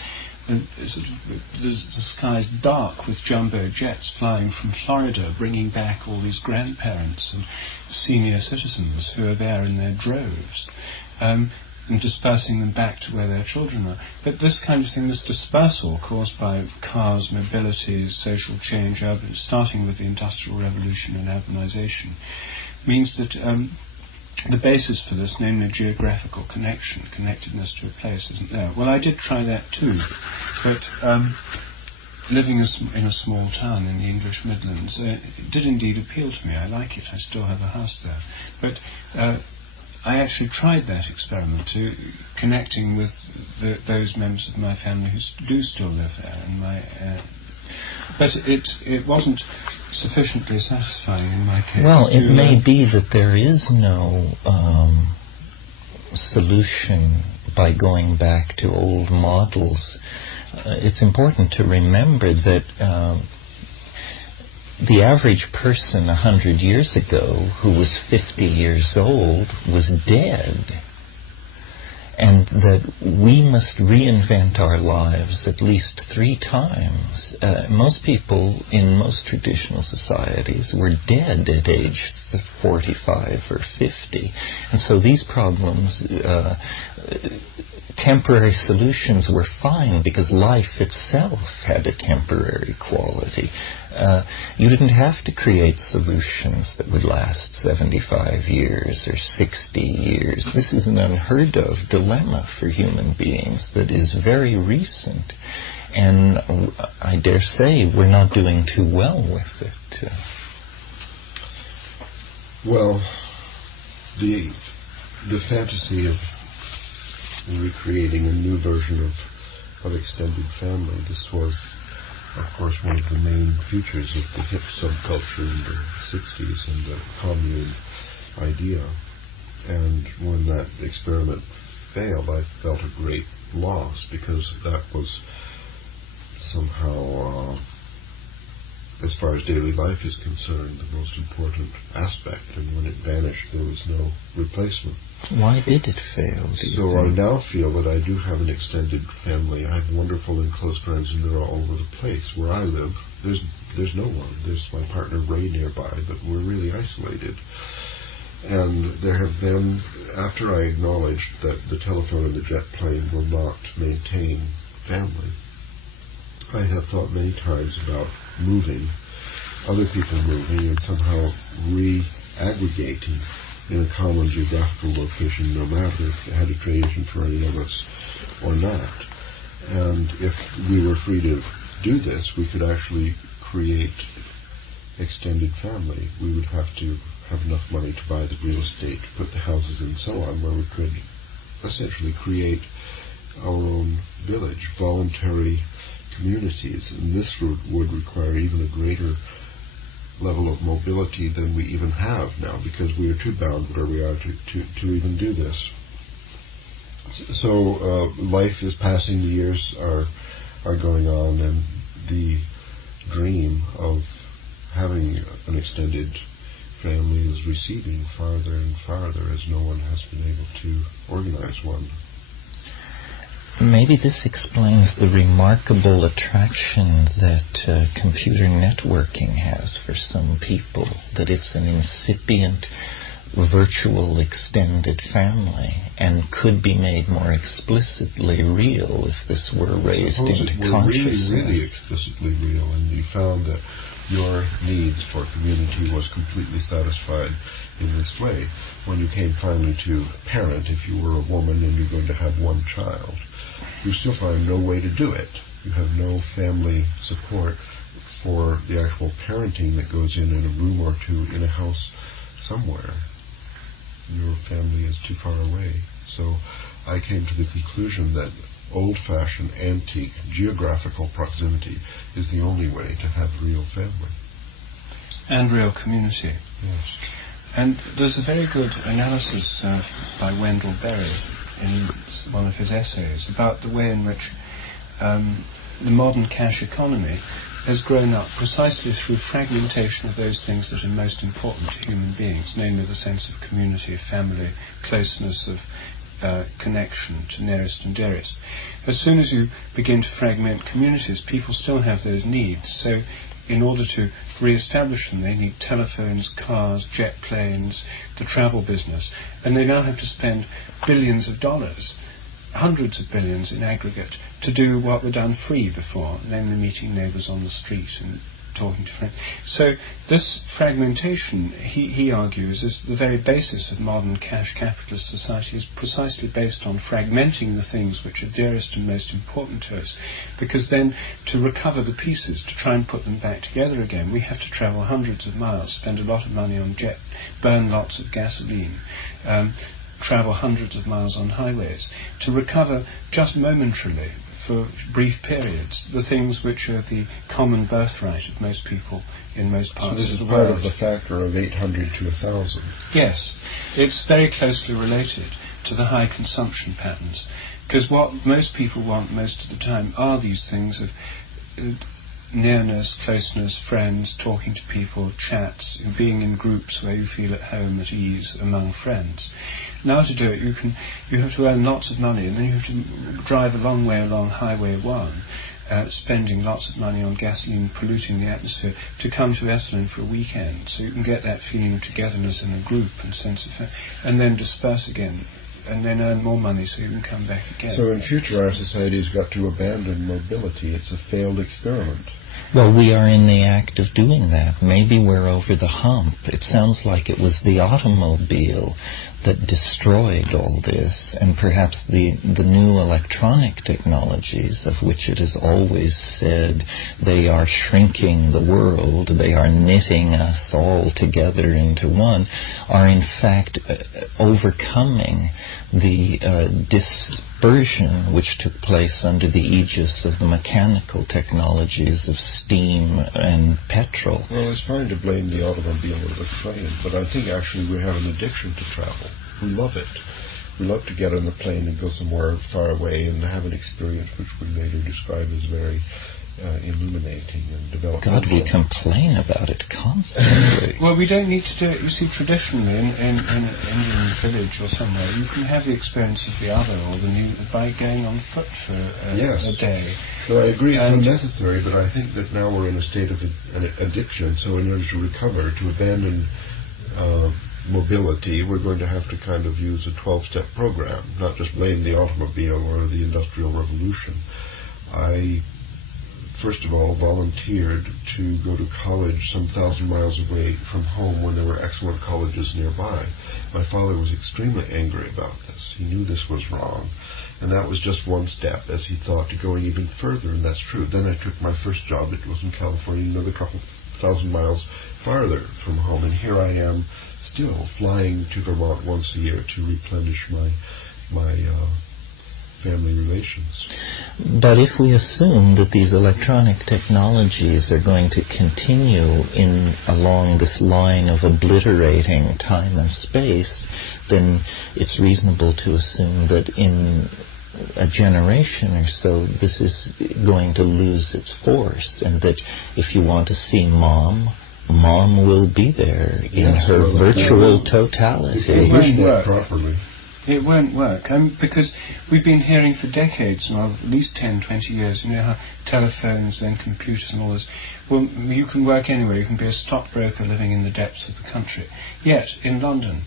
the sky's dark with jumbo jets flying from Florida, bringing back all these grandparents and senior citizens who are there in their droves, and dispersing them back to where their children are. But this kind of thing, this dispersal caused by cars, mobility, social change, starting with the Industrial Revolution and urbanization, means that the basis for this, namely geographical connectedness to a place, isn't there. Well, I did try that too, but living in a small town in the English Midlands, it did indeed appeal to me. I like it. I still have a house there. But I actually tried that experiment, connecting with those members of my family who do still live there, and but it wasn't sufficiently satisfying in my case. Well, it may be that there is no solution by going back to old models. It's important to remember that the average person 100 years ago who was 50 years old was dead, and that we must reinvent our lives at least 3 times. Most people in most traditional societies were dead at age 45 or 50, and so these problems, temporary solutions were fine because life itself had a temporary quality. You didn't have to create solutions that would last 75 years or 60 years. This is an unheard of dilemma for human beings that is very recent, and I dare say we're not doing too well with it. Well, the fantasy of recreating a new version of extended family, this was, of course, one of the main features of the hip subculture in the 60s and the commune idea. And when that experiment failed, I felt a great loss, because that was somehow, as far as daily life is concerned, the most important aspect, and when it vanished there was no replacement. Why did it fail, do you think? I now feel that I do have an extended family. I have wonderful and close friends, and they're all over the place. Where I live, there's no one. There's my partner Ray nearby, but we're really isolated. And there have been, after I acknowledged that the telephone and the jet plane will not maintain family, I have thought many times about moving, other people moving, and somehow re-aggregating in a common geographical location, no matter if it had a tradition for any of us or not. And if we were free to do this, we could actually create extended family. We would have to have enough money to buy the real estate, put the houses and so on, where we could essentially create our own village, voluntary communities. And this would require even a greater level of mobility than we even have now, because we are too bound where we are to even do this. So life is passing, the years are going on, and the dream of having an extended family is receding farther and farther as no one has been able to organize one. Maybe this explains the remarkable attraction that computer networking has for some people, that it's an incipient virtual extended family and could be made more explicitly real if this were raised into consciousness. Really explicitly real, and you found that your needs for community was completely satisfied in this way. When you came finally to parent, if you were a woman and you're going to have one child, you still find no way to do it. You have no family support for the actual parenting that goes in a room or two in a house somewhere. Your family is too far away. So I came to the conclusion that old-fashioned, antique, geographical proximity is the only way to have real family. And real community. Yes. And there's a very good analysis by Wendell Berry in one of his essays about the way in which the modern cash economy has grown up precisely through fragmentation of those things that are most important to human beings, namely the sense of community, family, closeness of connection to nearest and dearest. As soon as you begin to fragment communities, people still have those needs. So in order to re-establish them, they need telephones, cars, jet planes, the travel business, and they now have to spend billions of dollars, hundreds of billions in aggregate, to do what were done free before, namely meeting neighbours on the street and talking to friends. So this fragmentation, he argues, is the very basis of modern cash capitalist society, is precisely based on fragmenting the things which are dearest and most important to us, because then to recover the pieces, to try and put them back together again, we have to travel hundreds of miles, spend a lot of money on jet, burn lots of gasoline, travel hundreds of miles on highways, to recover just momentarily, for brief periods, the things which are the common birthright of most people in most parts of the world. So this is part of the factor of 800 to 1,000. Yes, it's very closely related to the high consumption patterns, because what most people want most of the time are these things of nearness, closeness, friends, talking to people, chats, being in groups where you feel at home, at ease among friends. Now to do it, you have to earn lots of money, and then you have to drive a long way along Highway 1, spending lots of money on gasoline, polluting the atmosphere, to come to Esalen for a weekend, so you can get that feeling of togetherness in a group and sense of, and then disperse again, and then earn more money so you can come back again. So in future our society has got to abandon mobility. It's a failed experiment. Well, we are in the act of doing that. Maybe we're over the hump. It sounds like it was the automobile that destroyed all this, and perhaps the new electronic technologies, of which it is always said they are shrinking the world, they are knitting us all together into one, are in fact overcoming the dispersion which took place under the aegis of the mechanical technologies of steam and petrol. Well, it's fine to blame the automobile or the train, but I think actually we have an addiction to travel. We love it. We love to get on the plane and go somewhere far away and have an experience which we later describe as very illuminating and developmental. God, we complain about it constantly. Well, we don't need to do it. You see, traditionally in an Indian village or somewhere, you can have the experience of the other or the new by going on foot for a day. So I agree it's unnecessary, but I think that now we're in a state of addiction, so in order to recover, to abandon mobility, we're going to have to kind of use a 12-step program, not just blame the automobile or the Industrial Revolution. I, first of all, volunteered to go to college some 1,000 miles away from home when there were excellent colleges nearby. My father was extremely angry about this. He knew this was wrong, and that was just one step, as he thought, to going even further, and that's true. Then I took my first job. It was in California, another couple 1,000 miles farther from home, and here I am still flying to Vermont once a year to replenish my family relations. But if we assume that these electronic technologies are going to continue along this line of obliterating time and space, then it's reasonable to assume that in a generation or so this is going to lose its force, and that if you want to see Mom will be there in her virtual totality. It won't work properly. It won't work, because we've been hearing for decades, well, at least 10, 20 years, how telephones and computers and all this, well, you can work anywhere. You can be a stockbroker living in the depths of the country. Yet, in London,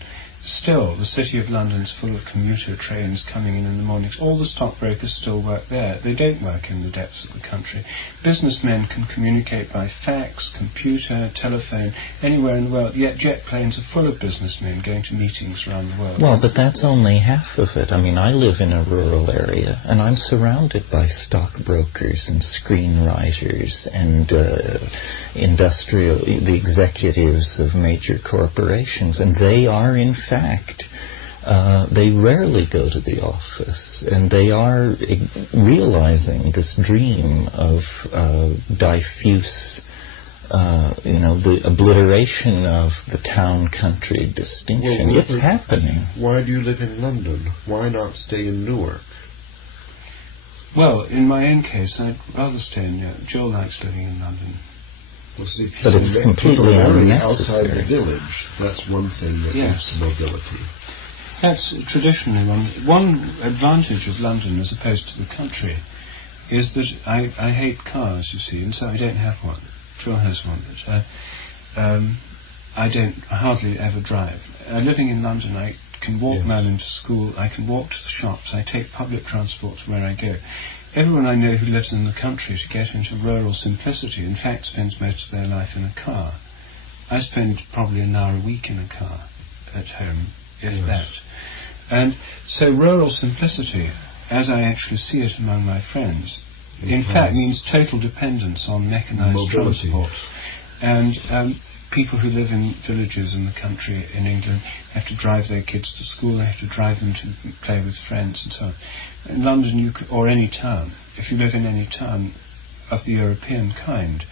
still, the City of London's full of commuter trains coming in the mornings. All the stockbrokers still work there. They don't work in the depths of the country. Businessmen can communicate by fax, computer, telephone, anywhere in the world, yet jet planes are full of businessmen going to meetings around the world. Well, but that's only half of it. I mean, I live in a rural area, and I'm surrounded by stockbrokers and screenwriters and the executives of major corporations, and they are, in fact, they rarely go to the office, and they are realizing this dream of diffuse, the obliteration of the town-country distinction. Well, it's happening. Why do you live in London? Why not stay in Newark? Well, in my own case, I'd rather stay in Newark. Joel likes living in London. Well, see, but it's completely outside unnecessary. the village. That's one thing that leads to mobility. That's traditionally one advantage of London as opposed to the country is that I hate cars, you see, and so I don't have one. Joel has one, but I hardly ever drive. Living in London, I can walk Merlin to school, I can walk to the shops, I take public transport to where I go. Everyone I know who lives in the country to get into rural simplicity, in fact, spends most of their life in a car. I spend probably an hour a week in a car at home, if that. And so rural simplicity, as I actually see it among my friends, in fact means total dependence on mechanized transport. And people who live in villages in the country in England have to drive their kids to school, they have to drive them to play with friends and so on. In London, or any town, if you live in any town of the European kind,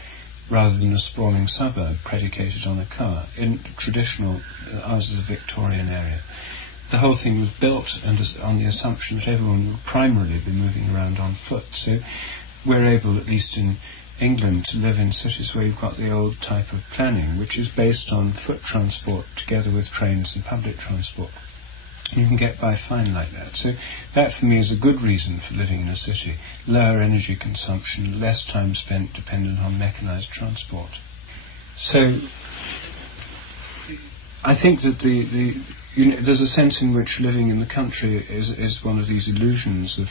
rather than a sprawling suburb predicated on a car, in traditional, ours is a Victorian area, the whole thing was built on the assumption that everyone would primarily be moving around on foot. So we're able, at least in England, to live in cities where you've got the old type of planning, which is based on foot transport together with trains and public transport. You can get by fine like that. So that for me is a good reason for living in a city. Lower energy consumption, less time spent dependent on mechanized transport. So I think that there's a sense in which living in the country is one of these illusions of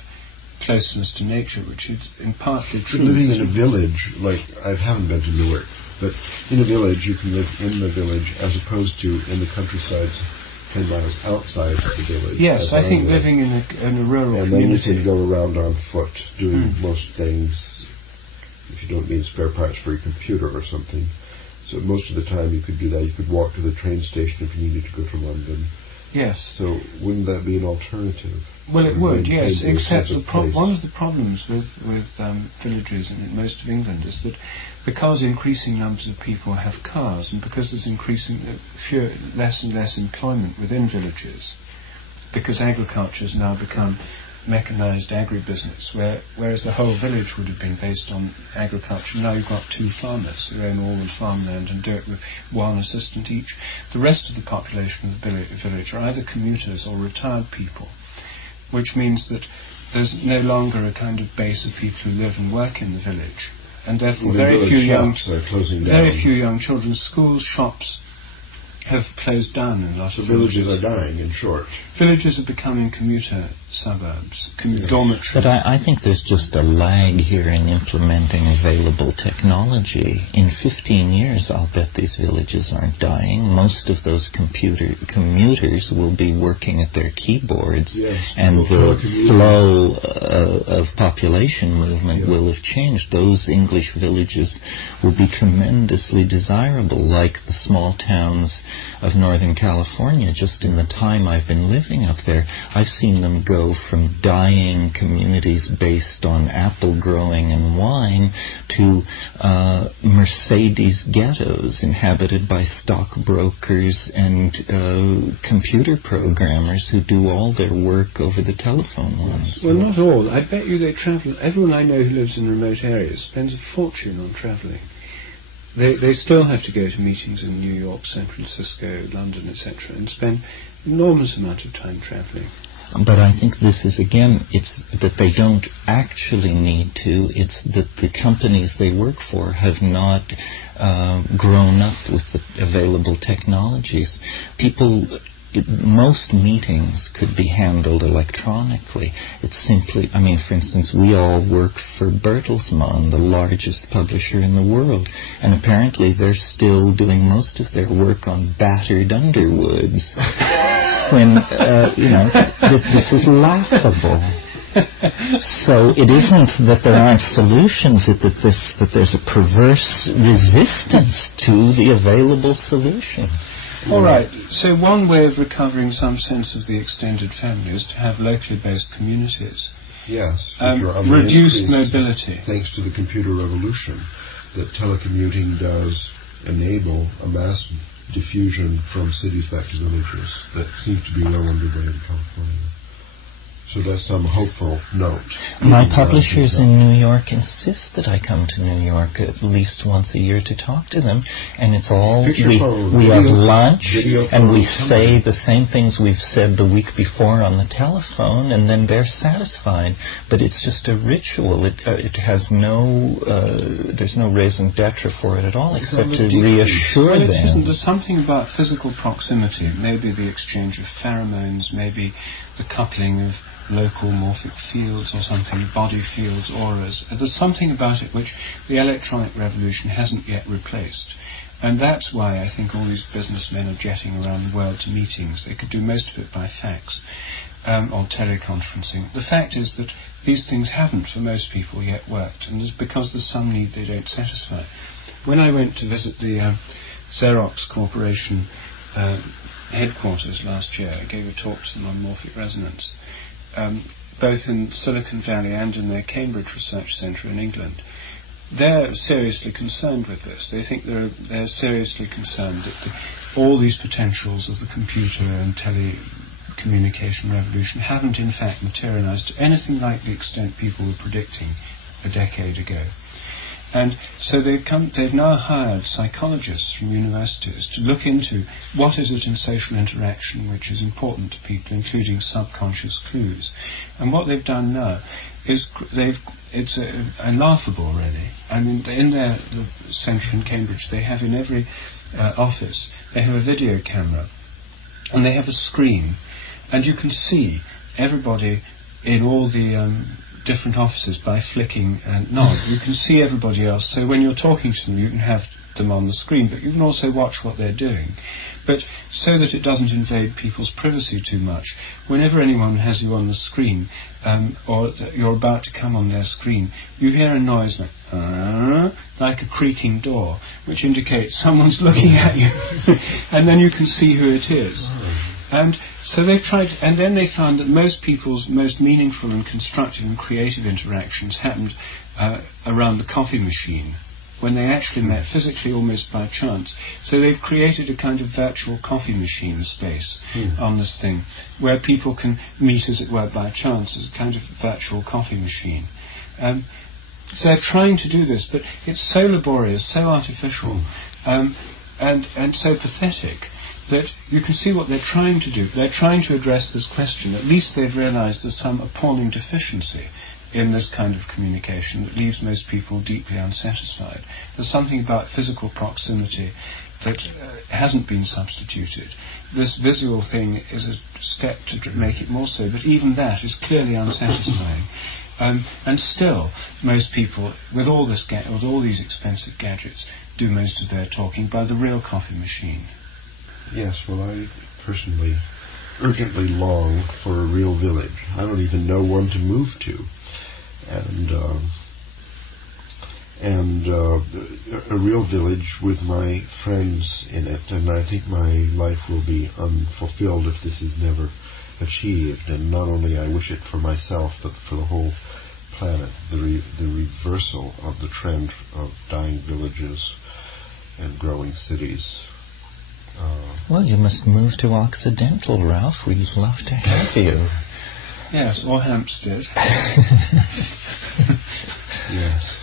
closeness to nature, which is in partly true. Living in a village, like I haven't been to Newark, but in a village you can live in the village as opposed to in the countryside 10 miles outside of the village. Yes, I think living in a rural and community. then you can go around on foot doing most things, if you don't need spare parts for your computer or something. So most of the time you could do that. You could walk to the train station if you needed to go to London. Yes. So wouldn't that be an alternative? Well, it would, yes, except one of the problems with villages in most of England is that because increasing numbers of people have cars and because there's less and less employment within villages, because agriculture has now become mechanised agribusiness, whereas the whole village would have been based on agriculture. Now you've got two farmers who own all the farmland and do it with one assistant each. The rest of the population of the village are either commuters or retired people, which means that there's no longer a kind of base of people who live and work in the village, and therefore very few young children. Schools, shops have closed down in a lot of villages. Are dying, in short. Villages are becoming commuter suburbs, dormitories. But I think there's just a lag here in implementing available technology. In 15 years, I'll bet these villages aren't dying. Most of those commuters will be working at their keyboards, and the flow of population movement will have changed. Those English villages will be tremendously desirable, like the small towns of Northern California. Just in the time I've been living up there, I've seen them go from dying communities based on apple growing and wine to Mercedes ghettos inhabited by stockbrokers and computer programmers who do all their work over the telephone lines. Well, not all. I bet you they travel. Everyone I know who lives in remote areas spends a fortune on travelling. They still have to go to meetings in New York, San Francisco, London, etc., and spend an enormous amount of time travelling. But I think this is, again, it's that they don't actually need to. It's that the companies they work for have not grown up with the available technologies. People most meetings could be handled electronically. It's simply, for instance, we all work for Bertelsmann, the largest publisher in the world, and apparently they're still doing most of their work on battered Underwoods. When, this is laughable. So it isn't that there aren't solutions, it's that there's a perverse resistance to the available solutions. All right, so one way of recovering some sense of the extended family is to have locally based communities. Yes. Reduced mobility. Thanks to the computer revolution, that telecommuting does enable a mass diffusion from cities back to villages that seems to be well underway in California. So that's some hopeful note. My publishers in New York insist that I come to New York at least once a year to talk to them, and it's all we have lunch, and we say the same things we've said the week before on the telephone, and then they're satisfied. But it's just a ritual. It has there's no raison d'etre for it at all, except to reassure them. There's something about physical proximity, maybe the exchange of pheromones, maybe the coupling of local morphic fields or something, body fields, auras. There's something about it which the electronic revolution hasn't yet replaced. And that's why I think all these businessmen are jetting around the world to meetings. They could do most of it by fax or teleconferencing. The fact is that these things haven't, for most people, yet worked, and it's because there's some need they don't satisfy. When I went to visit the Xerox Corporation headquarters last year, I gave a talk to them on morphic resonance, both in Silicon Valley and in their Cambridge Research Centre in England. They're seriously concerned with this. They think they're seriously concerned that all these potentials of the computer and telecommunication revolution haven't in fact materialized to anything like the extent people were predicting a decade ago. And so they've now hired psychologists from universities to look into what is it in social interaction which is important to people, including subconscious clues. And what they've done now is it's laughable, really. I mean, in their centre in Cambridge, they have in every office, they have a video camera, and they have a screen, and you can see everybody in all the different offices by flicking a knob. You can see everybody else, so when you're talking to them you can have them on the screen, but you can also watch what they're doing. But so that it doesn't invade people's privacy too much, whenever anyone has you on the screen, or you're about to come on their screen, you hear a noise like a creaking door, which indicates someone's looking at you, and then you can see who it is. And so they've tried, and then they found that most people's most meaningful and constructive and creative interactions happened around the coffee machine, when they actually met physically almost by chance. So they've created a kind of virtual coffee machine space on this thing, where people can meet, as it were, by chance, as a kind of virtual coffee machine. So they're trying to do this, but it's so laborious, so artificial, and so pathetic, that you can see what they're trying to do. They're trying to address this question. At least they've realized there's some appalling deficiency in this kind of communication that leaves most people deeply unsatisfied. There's something about physical proximity that hasn't been substituted. This visual thing is a step to make it more so, but even that is clearly unsatisfying. And still, most people, with all these expensive gadgets, do most of their talking by the real coffee machine. Yes, well, I personally urgently long for a real village. I don't even know one to move to. And a real village with my friends in it, and I think my life will be unfulfilled if this is never achieved. And not only I wish it for myself, but for the whole planet, the reversal of the trend of dying villages and growing cities. Well, you must move to Occidental, Ralph. We'd love to have you. Yes, or Hampstead. Yes.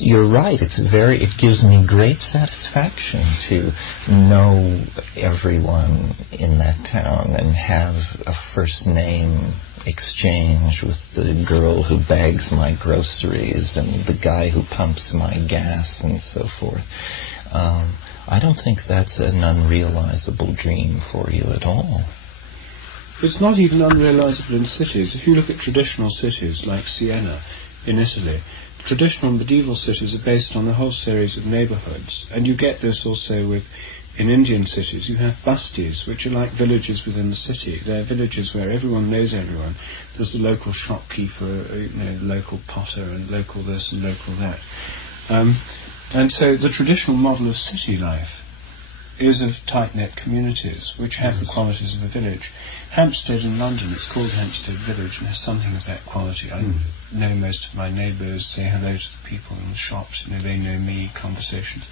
You're right. It gives me great satisfaction to know everyone in that town and have a first name exchange with the girl who bags my groceries and the guy who pumps my gas and so forth. I don't think that's an unrealizable dream for you at all. It's not even unrealizable in cities. If you look at traditional cities like Siena in Italy, traditional medieval cities are based on a whole series of neighborhoods, and you get this also in Indian cities. You have bastis, which are like villages within the city. They're villages where everyone knows everyone. There's the local shopkeeper, local potter, and local this and local that. And so the traditional model of city life is of tight-knit communities which have the qualities of a village. Hampstead in London, it's called Hampstead Village and has something of that quality. I know most of my neighbours, say hello to the people in the shops, they know me, conversations.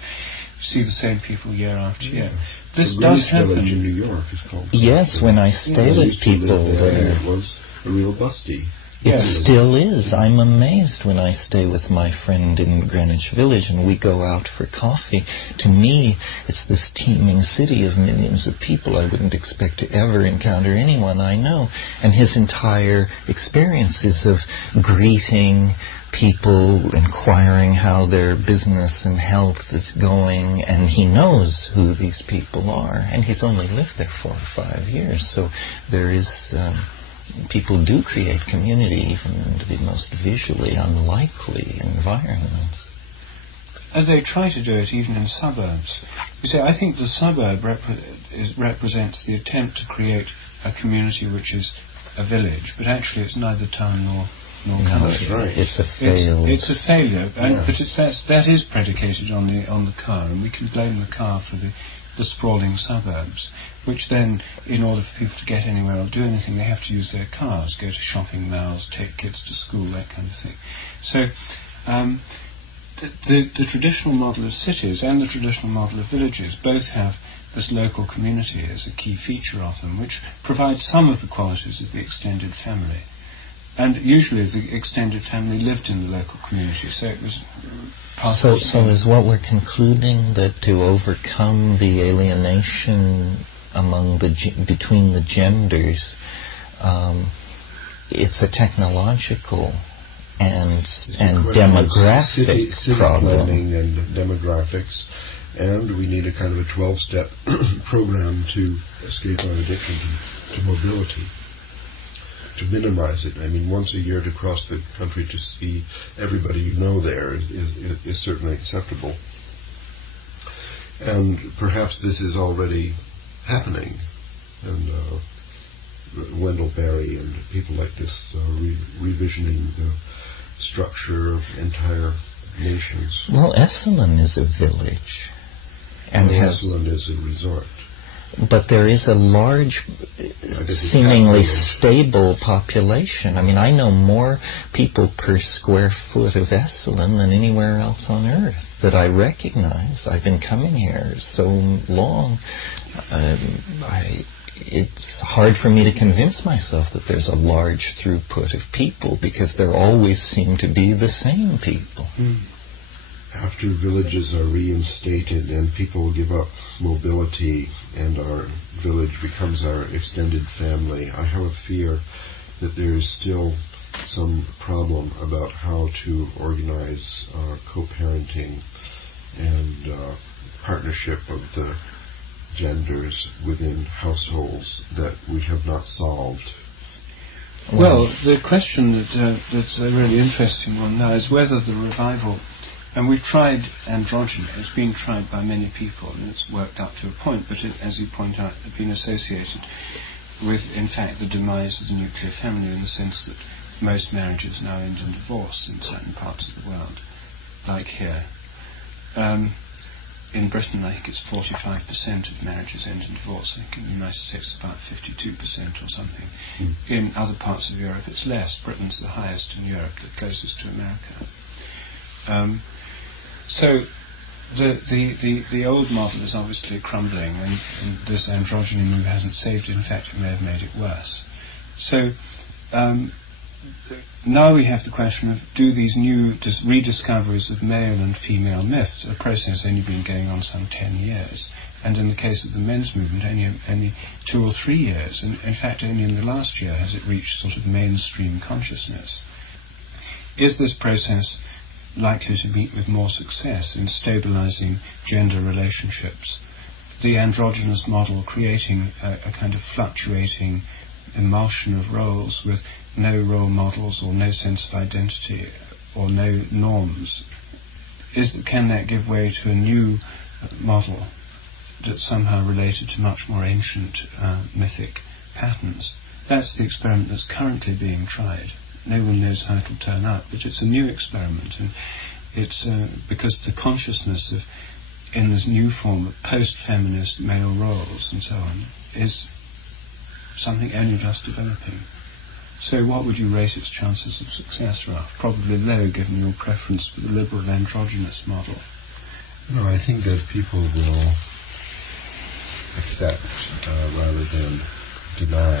You see the same people year after year. This does happen. Village in New York is called. Yes, when I stay with people there, it was a real busty. It still is. I'm amazed when I stay with my friend in Greenwich Village and we go out for coffee. To me, it's this teeming city of millions of people. I wouldn't expect to ever encounter anyone I know. And his entire experience is of greeting people, inquiring how their business and health is going, and he knows who these people are. And he's only lived there 4 or 5 years. So there is... people do create community even in the most visually unlikely environments. And they try to do it even in suburbs. You see, I think the suburb represents the attempt to create a community which is a village, but actually it's neither town nor country. That's right. It's a failure. It's a failure, but that is predicated on the car, and we can blame the car for the sprawling suburbs, which then, in order for people to get anywhere or do anything, they have to use their cars, go to shopping malls, take kids to school, that kind of thing. So the traditional model of cities and the traditional model of villages both have this local community as a key feature of them, which provides some of the qualities of the extended family. And usually the extended family lived in the local community, so it was part of the So is what we're concluding that to overcome the alienation between the genders, it's a technological and demographic city problem. Planning and demographics, and we need a kind of a 12-step program to escape our addiction to mobility, to minimize it. I mean, once a year to cross the country to see everybody you know there is certainly acceptable. And perhaps this is already happening. And Wendell Berry and people like this are revisioning the structure of entire nations. Well, Esalen is a village. And Esalen is a resort. But there is a large, seemingly stable population. I mean, I know more people per square foot of Esalen than anywhere else on Earth that I recognize. I've been coming here so long. It's hard for me to convince myself that there's a large throughput of people because there always seem to be the same people. After villages are reinstated and people give up mobility and our village becomes our extended family, I have a fear that there is still some problem about how to organize co-parenting and partnership of the genders within households that we have not solved. Well, the question that's a really interesting one now is whether the revival, and we've tried androgyny, it's been tried by many people and it's worked up to a point, but it, as you point out, has been associated with, in fact, the demise of the nuclear family in the sense that most marriages now end in divorce in certain parts of the world, like here. In Britain, I think it's 45% of marriages end in divorce. I think in the United States it's about 52% or something. In other parts of Europe it's less. Britain's the highest in Europe, the closest to America. So the old model is obviously crumbling, and this androgyny move hasn't saved it. In fact, it may have made it worse. So now we have the question of, do these new rediscoveries of male and female myths, a process only been going on some 10 years, and in the case of the men's movement only 2 or 3 years, and in fact only in the last year has it reached sort of mainstream consciousness. Is this process likely to meet with more success in stabilizing gender relationships. The androgynous model creating a kind of fluctuating emulsion of roles with no role models or no sense of identity or no norms. Can that give way to a new model that's somehow related to much more ancient mythic patterns? That's the experiment that's currently being tried. No one knows how it'll turn out, but it's a new experiment, and it's because the consciousness of, in this new form of post-feminist male roles and so on, is something only just developing. So what would you rate its chances of success, Ralph? Probably low, given your preference for the liberal androgynous model. No, I think that people will accept rather than deny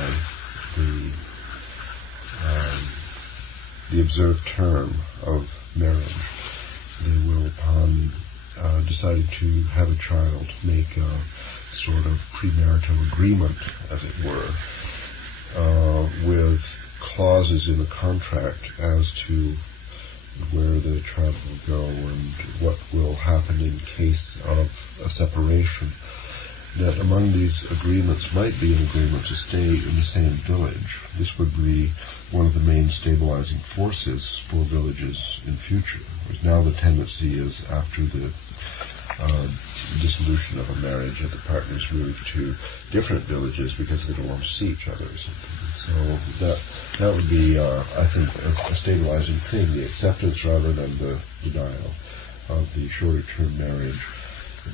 the observed term of marriage. They will, upon deciding to have a child, make a sort of premarital agreement, as it were, with clauses in the contract as to where the child will go and what will happen in case of a separation. That among these agreements might be an agreement to stay in the same village. This would be one of the main stabilizing forces for villages in future. Whereas now the tendency is, after the dissolution of a marriage, that the partners move to different villages because they don't want to see each other or something. So that would be, I think, a stabilizing thing, the acceptance rather than the denial of the shorter-term marriage,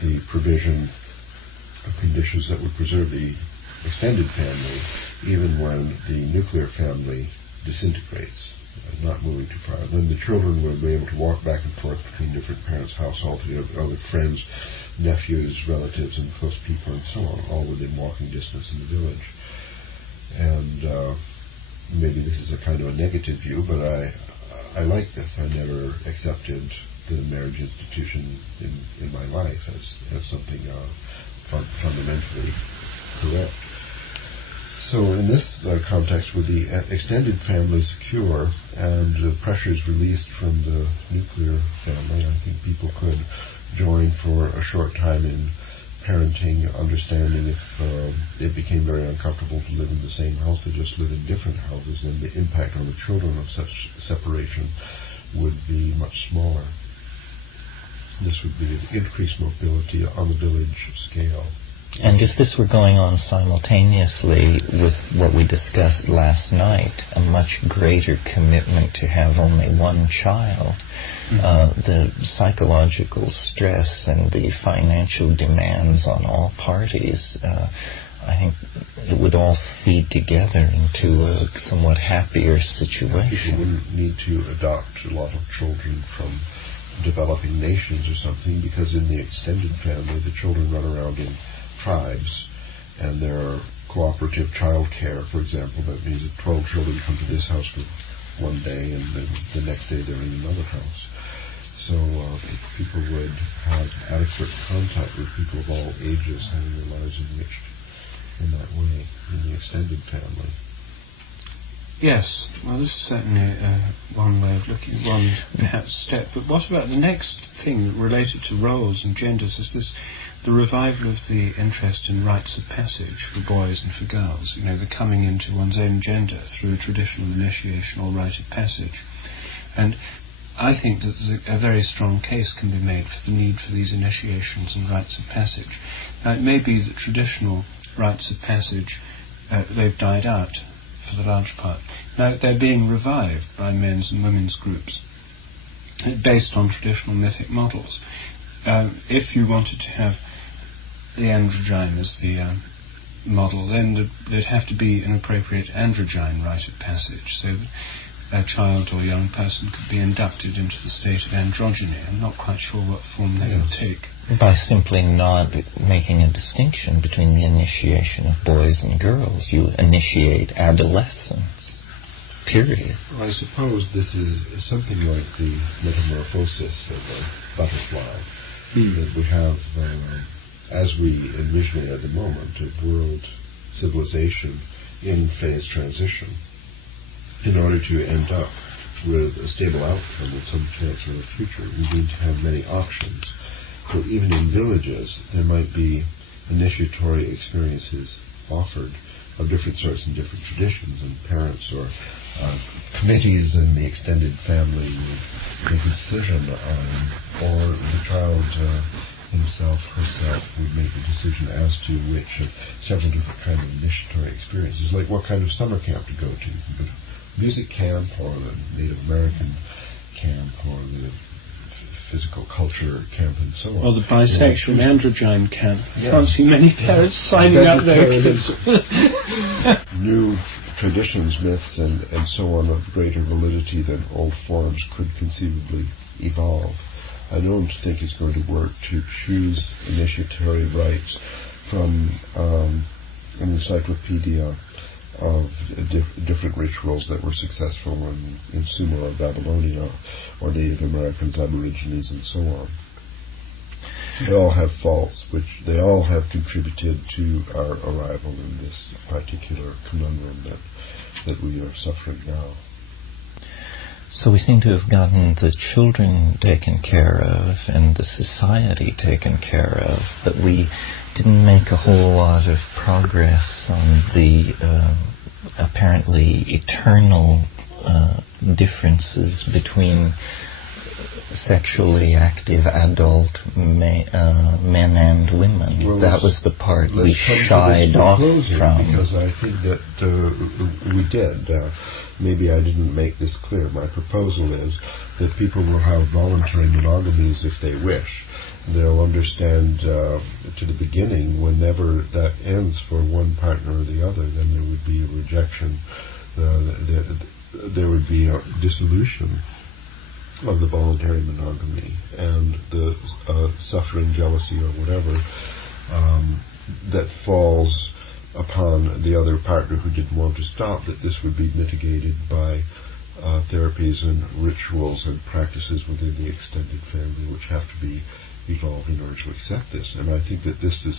the provision of conditions that would preserve the extended family even when the nuclear family disintegrates, not moving too far. Then the children will be able to walk back and forth between different parents' households, other friends, nephews, relatives, and close people, and so on, all within walking distance in the village. And maybe this is a kind of a negative view, but I like this. I never accepted the marriage institution in my life as something fundamentally correct. So in this context, with the extended family secure and pressures released from the nuclear family, I think people could join for a short time in parenting, understanding if it became very uncomfortable to live in the same house, they just live in different houses, and the impact on the children of such separation would be much smaller. This would be increased mobility on the village scale. And if this were going on simultaneously with what we discussed last night, a much greater commitment to have only one child, the psychological stress and the financial demands on all parties, I think it would all feed together into a somewhat happier situation. People wouldn't need to adopt a lot of children from developing nations or something, because in the extended family the children run around in tribes, and there are cooperative child care, for example. That means that 12 children come to this house for one day, and then the next day they're in another house. So people would have adequate contact with people of all ages, having their lives enriched in that way in the extended family. Yes, well, this is certainly one way of looking, one perhaps step. But what about the next thing related to roles and genders? Is this the revival of the interest in rites of passage for boys and for girls? You know, the coming into one's own gender through a traditional initiation or rite of passage. And I think that a very strong case can be made for the need for these initiations and rites of passage. Now, it may be that traditional rites of passage, they've died out for the large part. Now they're being revived by men's and women's groups based on traditional mythic models. If you wanted to have the androgyne as the model, then there'd have to be an appropriate androgyne rite of passage, so that a child or young person could be inducted into the state of androgyny. I'm not quite sure what form that would take. By simply not making a distinction between the initiation of boys and girls, you initiate adolescence, period. Well, I suppose this is something like the metamorphosis of a butterfly, that we have, as we envision it at the moment, of world civilization in phase transition, in order to end up with a stable outcome with some chance of a future, we need to have many options. So even in villages, there might be initiatory experiences offered of different sorts and different traditions, and parents or committees in the extended family would make a decision on, or the child himself, herself would make a decision as to which of several different kind of initiatory experiences, like what kind of summer camp to go to. You can go to music camp, or the Native American camp, or the physical culture camp, and so on. Or the bisexual androgyne camp. Yeah. I can't see many parents signing up their kids. New traditions, myths, and so on of greater validity than old forms could conceivably evolve. I don't think it's going to work to choose initiatory rites from an encyclopedia of different rituals that were successful in Sumer or Babylonia, or Native Americans, Aborigines, and so on. They all have faults, which they all have contributed to our arrival in this particular conundrum that we are suffering now. So we seem to have gotten the children taken care of and the society taken care of, but we didn't make a whole lot of progress on the apparently eternal differences between sexually active adult men and women. Well, that was the part we shied off from. Because I think that we did. Maybe I didn't make this clear. My proposal is that people will have voluntary monogamies if they wish. They'll understand to the beginning, whenever that ends for one partner or the other, then there would be a rejection. There would be a dissolution of the voluntary monogamy, and the suffering, jealousy, or whatever that falls upon the other partner who didn't want to stop, that this would be mitigated by therapies and rituals and practices within the extended family, which have to be evolved in order to accept this. And I think that this is,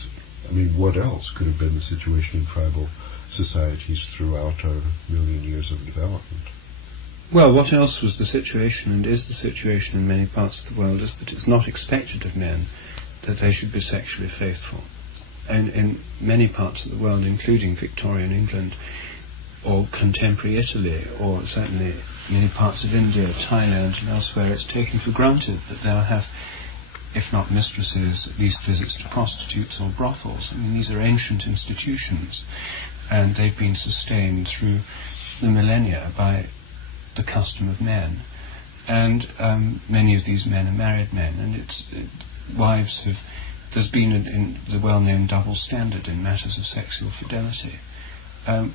what else could have been the situation in tribal societies throughout our million years of development? Well, what else was the situation, and is the situation in many parts of the world, is that it's not expected of men that they should be sexually faithful. And in many parts of the world, including Victorian England, or contemporary Italy, or certainly many parts of India, Thailand, and elsewhere, it's taken for granted that they'll have, if not mistresses, at least visits to prostitutes or brothels. These are ancient institutions, and they've been sustained through the millennia by the custom of men. And many of these men are married men, and wives have... There's been in the well-known double standard in matters of sexual fidelity,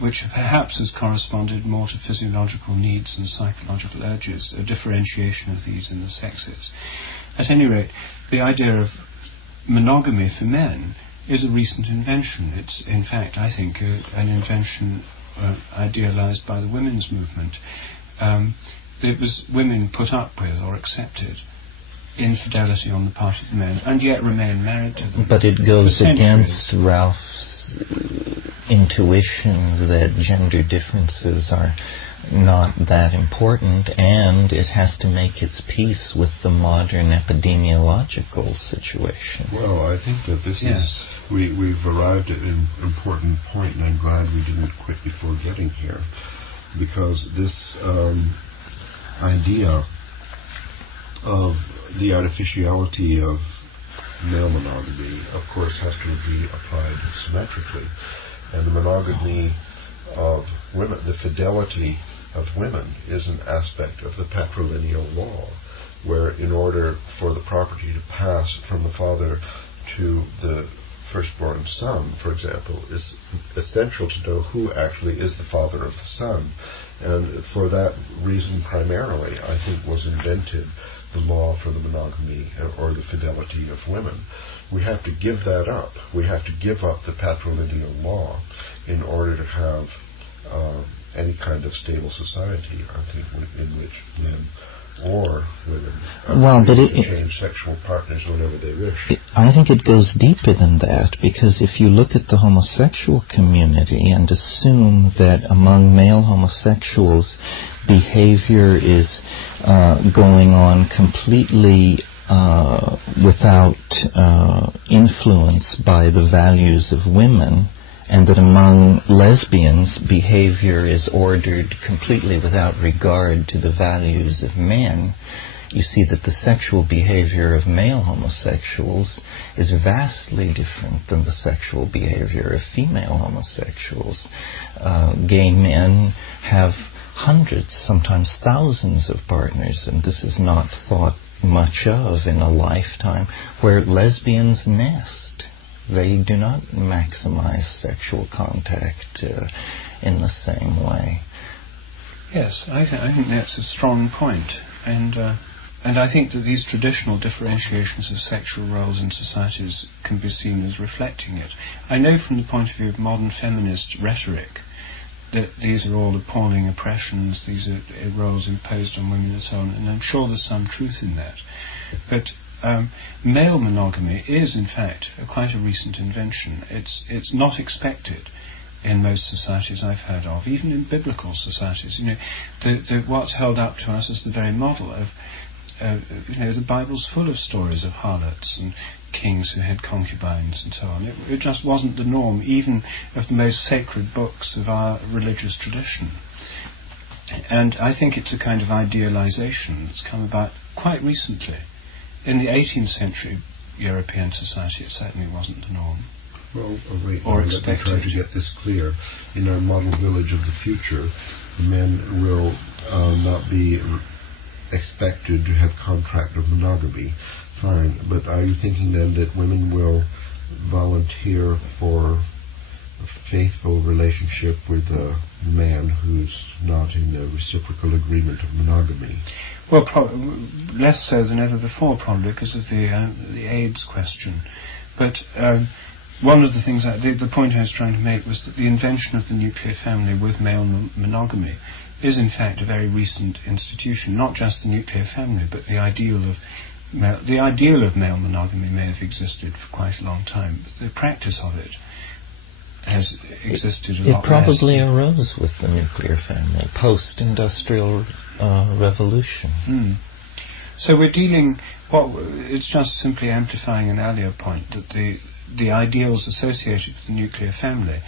which perhaps has corresponded more to physiological needs and psychological urges, a differentiation of these in the sexes. At any rate, the idea of monogamy for men is a recent invention. It's, in fact, I think, an invention idealized by the women's movement. It was women put up with or accepted infidelity on the part of the men, and yet remain married to them. But it goes against Ralph's intuition that gender differences are not that important, and it has to make its peace with the modern epidemiological situation. Well, I think that this is... We've arrived at an important point, and I'm glad we didn't quit before getting here, because this idea of the artificiality of male monogamy, of course, has to be applied symmetrically. And the monogamy of women, the fidelity of women, is an aspect of the patrilineal law, where in order for the property to pass from the father to the firstborn son, for example, is essential to know who actually is the father of the son. And for that reason primarily, I think, was invented the law for the monogamy or the fidelity of women. We have to give that up. We have to give up the patrilineal law in order to have any kind of stable society, I think, in which men or women change sexual partners whenever they wish. I think it goes deeper than that, because if you look at the homosexual community and assume that among male homosexuals behavior is going on completely without influence by the values of women, and that among lesbians behavior is ordered completely without regard to the values of men, you see that the sexual behavior of male homosexuals is vastly different than the sexual behavior of female homosexuals. Gay men have hundreds, sometimes thousands of partners, and this is not thought much of in a lifetime, where lesbians nest. They do not maximize sexual contact in the same way. Yes, I think that's a strong point, and I think that these traditional differentiations of sexual roles in societies can be seen as reflecting it. I know from the point of view of modern feminist rhetoric that these are all appalling oppressions, these are roles imposed on women and so on, and I'm sure there's some truth in that. But male monogamy is, in fact, quite a recent invention. It's not expected in most societies I've heard of, even in biblical societies. You know, what's held up to us as the very model of, the Bible's full of stories of harlots and kings who had concubines and so on. It just wasn't the norm, even of the most sacred books of our religious tradition. And I think it's a kind of idealization that's come about quite recently. In the 18th century European society, it certainly wasn't the norm. Well, wait, or let me try to get this clear. In our model village of the future, men will not be expected to have contract of monogamy. Fine, but are you thinking then that women will volunteer for a faithful relationship with a man who's not in a reciprocal agreement of monogamy? Well, less so than ever before, probably, because of the AIDS question. But one of the things, the point I was trying to make was that the invention of the nuclear family with male monogamy is, in fact, a very recent institution. Not just the nuclear family, but the ideal of male monogamy may have existed for quite a long time, but the practice of it has existed a lot less. It probably arose with the nuclear family, post-industrial revolution. So we're it's just simply amplifying an earlier point, that the ideals associated with the nuclear family,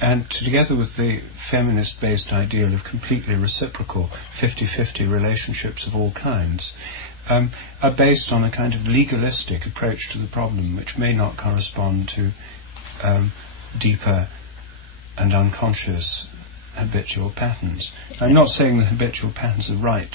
and together with the feminist-based ideal of completely reciprocal 50-50 relationships of all kinds, are based on a kind of legalistic approach to the problem, which may not correspond to deeper and unconscious habitual patterns. I'm not saying that habitual patterns are right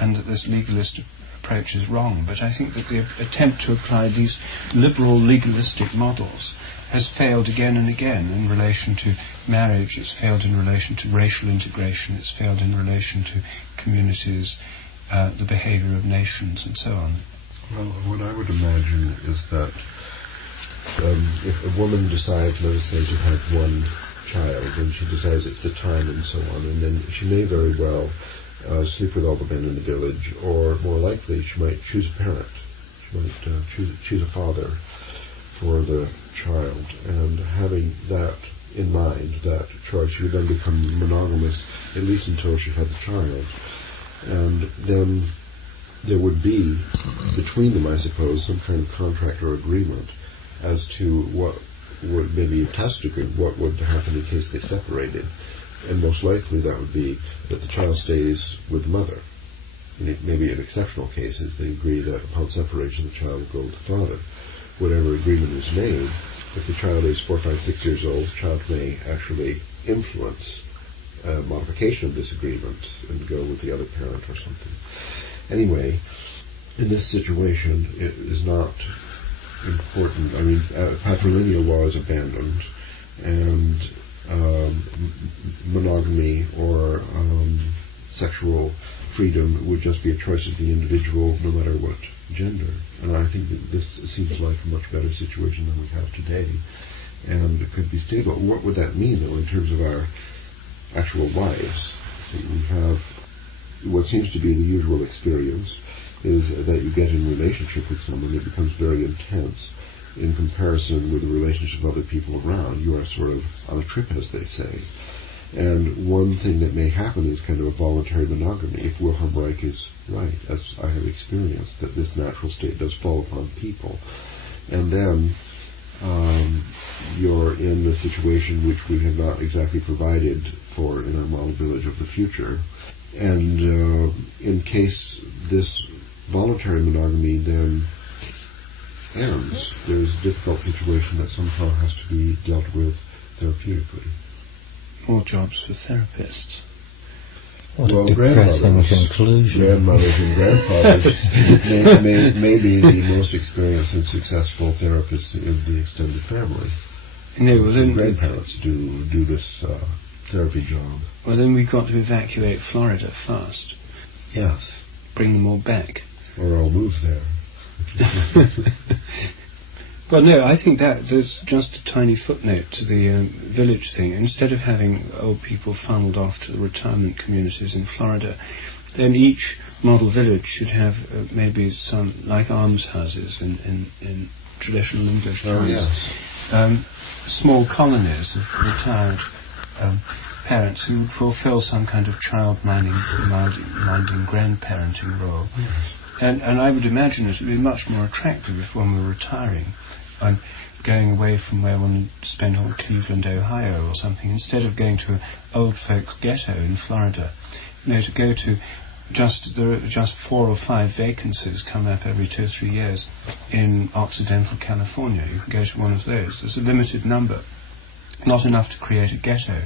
and that this legalist approach is wrong, but I think that the attempt to apply these liberal legalistic models has failed again and again in relation to marriage, it's failed in relation to racial integration, it's failed in relation to communities, the behavior of nations and so on. Well, what I would imagine is that if a woman decides, let us say, to have one child, and she decides it's the time and so on, and then she may very well sleep with all the men in the village, or more likely she might choose a parent. She might choose a father for the child, and having that in mind, that choice, she would then become monogamous, at least until she had the child. And then there would be, between them, I suppose, some kind of contract or agreement as to what would, maybe a tacit agreement, what would happen in case they separated. And most likely that would be that the child stays with the mother. And maybe in exceptional cases they agree that upon separation the child will go with the father. Whatever agreement is made, if the child is 4, 5, 6 years old, the child may actually influence modification of this agreement and go with the other parent or something. Anyway, in this situation it is not important. I mean, patrilineal law is abandoned, and monogamy or sexual freedom would just be a choice of the individual, no matter what gender. And I think that this seems like a much better situation than we have today, and it could be stable. What would that mean, though, in terms of our actual lives? We have what seems to be the usual experience is that you get in relationship with someone, it becomes very intense in comparison with the relationship of other people around. You are sort of on a trip, as they say. And one thing that may happen is kind of a voluntary monogamy, if Wilhelm Reich is right, as I have experienced, that this natural state does fall upon people. And then you're in a situation which we have not exactly provided for in our model village of the future. And in case this voluntary monogamy then ends, there's a difficult situation that somehow has to be dealt with therapeutically. More jobs for therapists. What a depressing conclusion. Grandmothers and grandfathers may be the most experienced and successful therapists in the extended family. No, well then grandparents do this therapy job. Well, then we've got to evacuate Florida fast. Yes. Bring them all back. Or I'll move there. Well, no, I think that there's just a tiny footnote to the village thing. Instead of having old people funneled off to the retirement communities in Florida, then each model village should have maybe some, like almshouses in traditional English times. Oh, yes. Small colonies of retired parents who would fulfill some kind of child-minding grandparenting role. Yes. And I would imagine it would be much more attractive if one were retiring and going away from where one spent on Cleveland, Ohio or something, instead of going to an old folks ghetto in Florida, to go to there are just 4 or 5 vacancies come up every 2 or 3 years in Occidental California. You can go to one of those. There's a limited number, not enough to create a ghetto,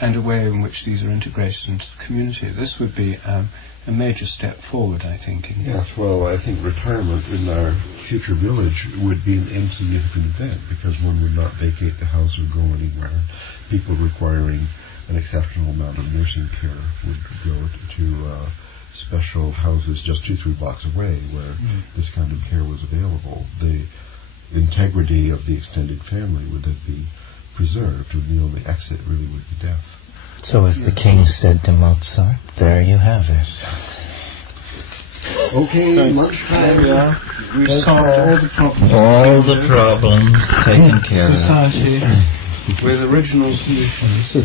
and a way in which these are integrated into the community. This would be a major step forward, I think. Yes, well, I think retirement in our future village would be an insignificant event, because one would not vacate the house or go anywhere. People requiring an exceptional amount of nursing care would go to special houses just 2-3 blocks away where this kind of care was available. The integrity of the extended family would then be preserved, and the only exit really would be death. So as the king said to Mozart, there you have it. Okay, lunchtime. There we are. We've solved all the problems. All the problems taken care of. Society with original solutions.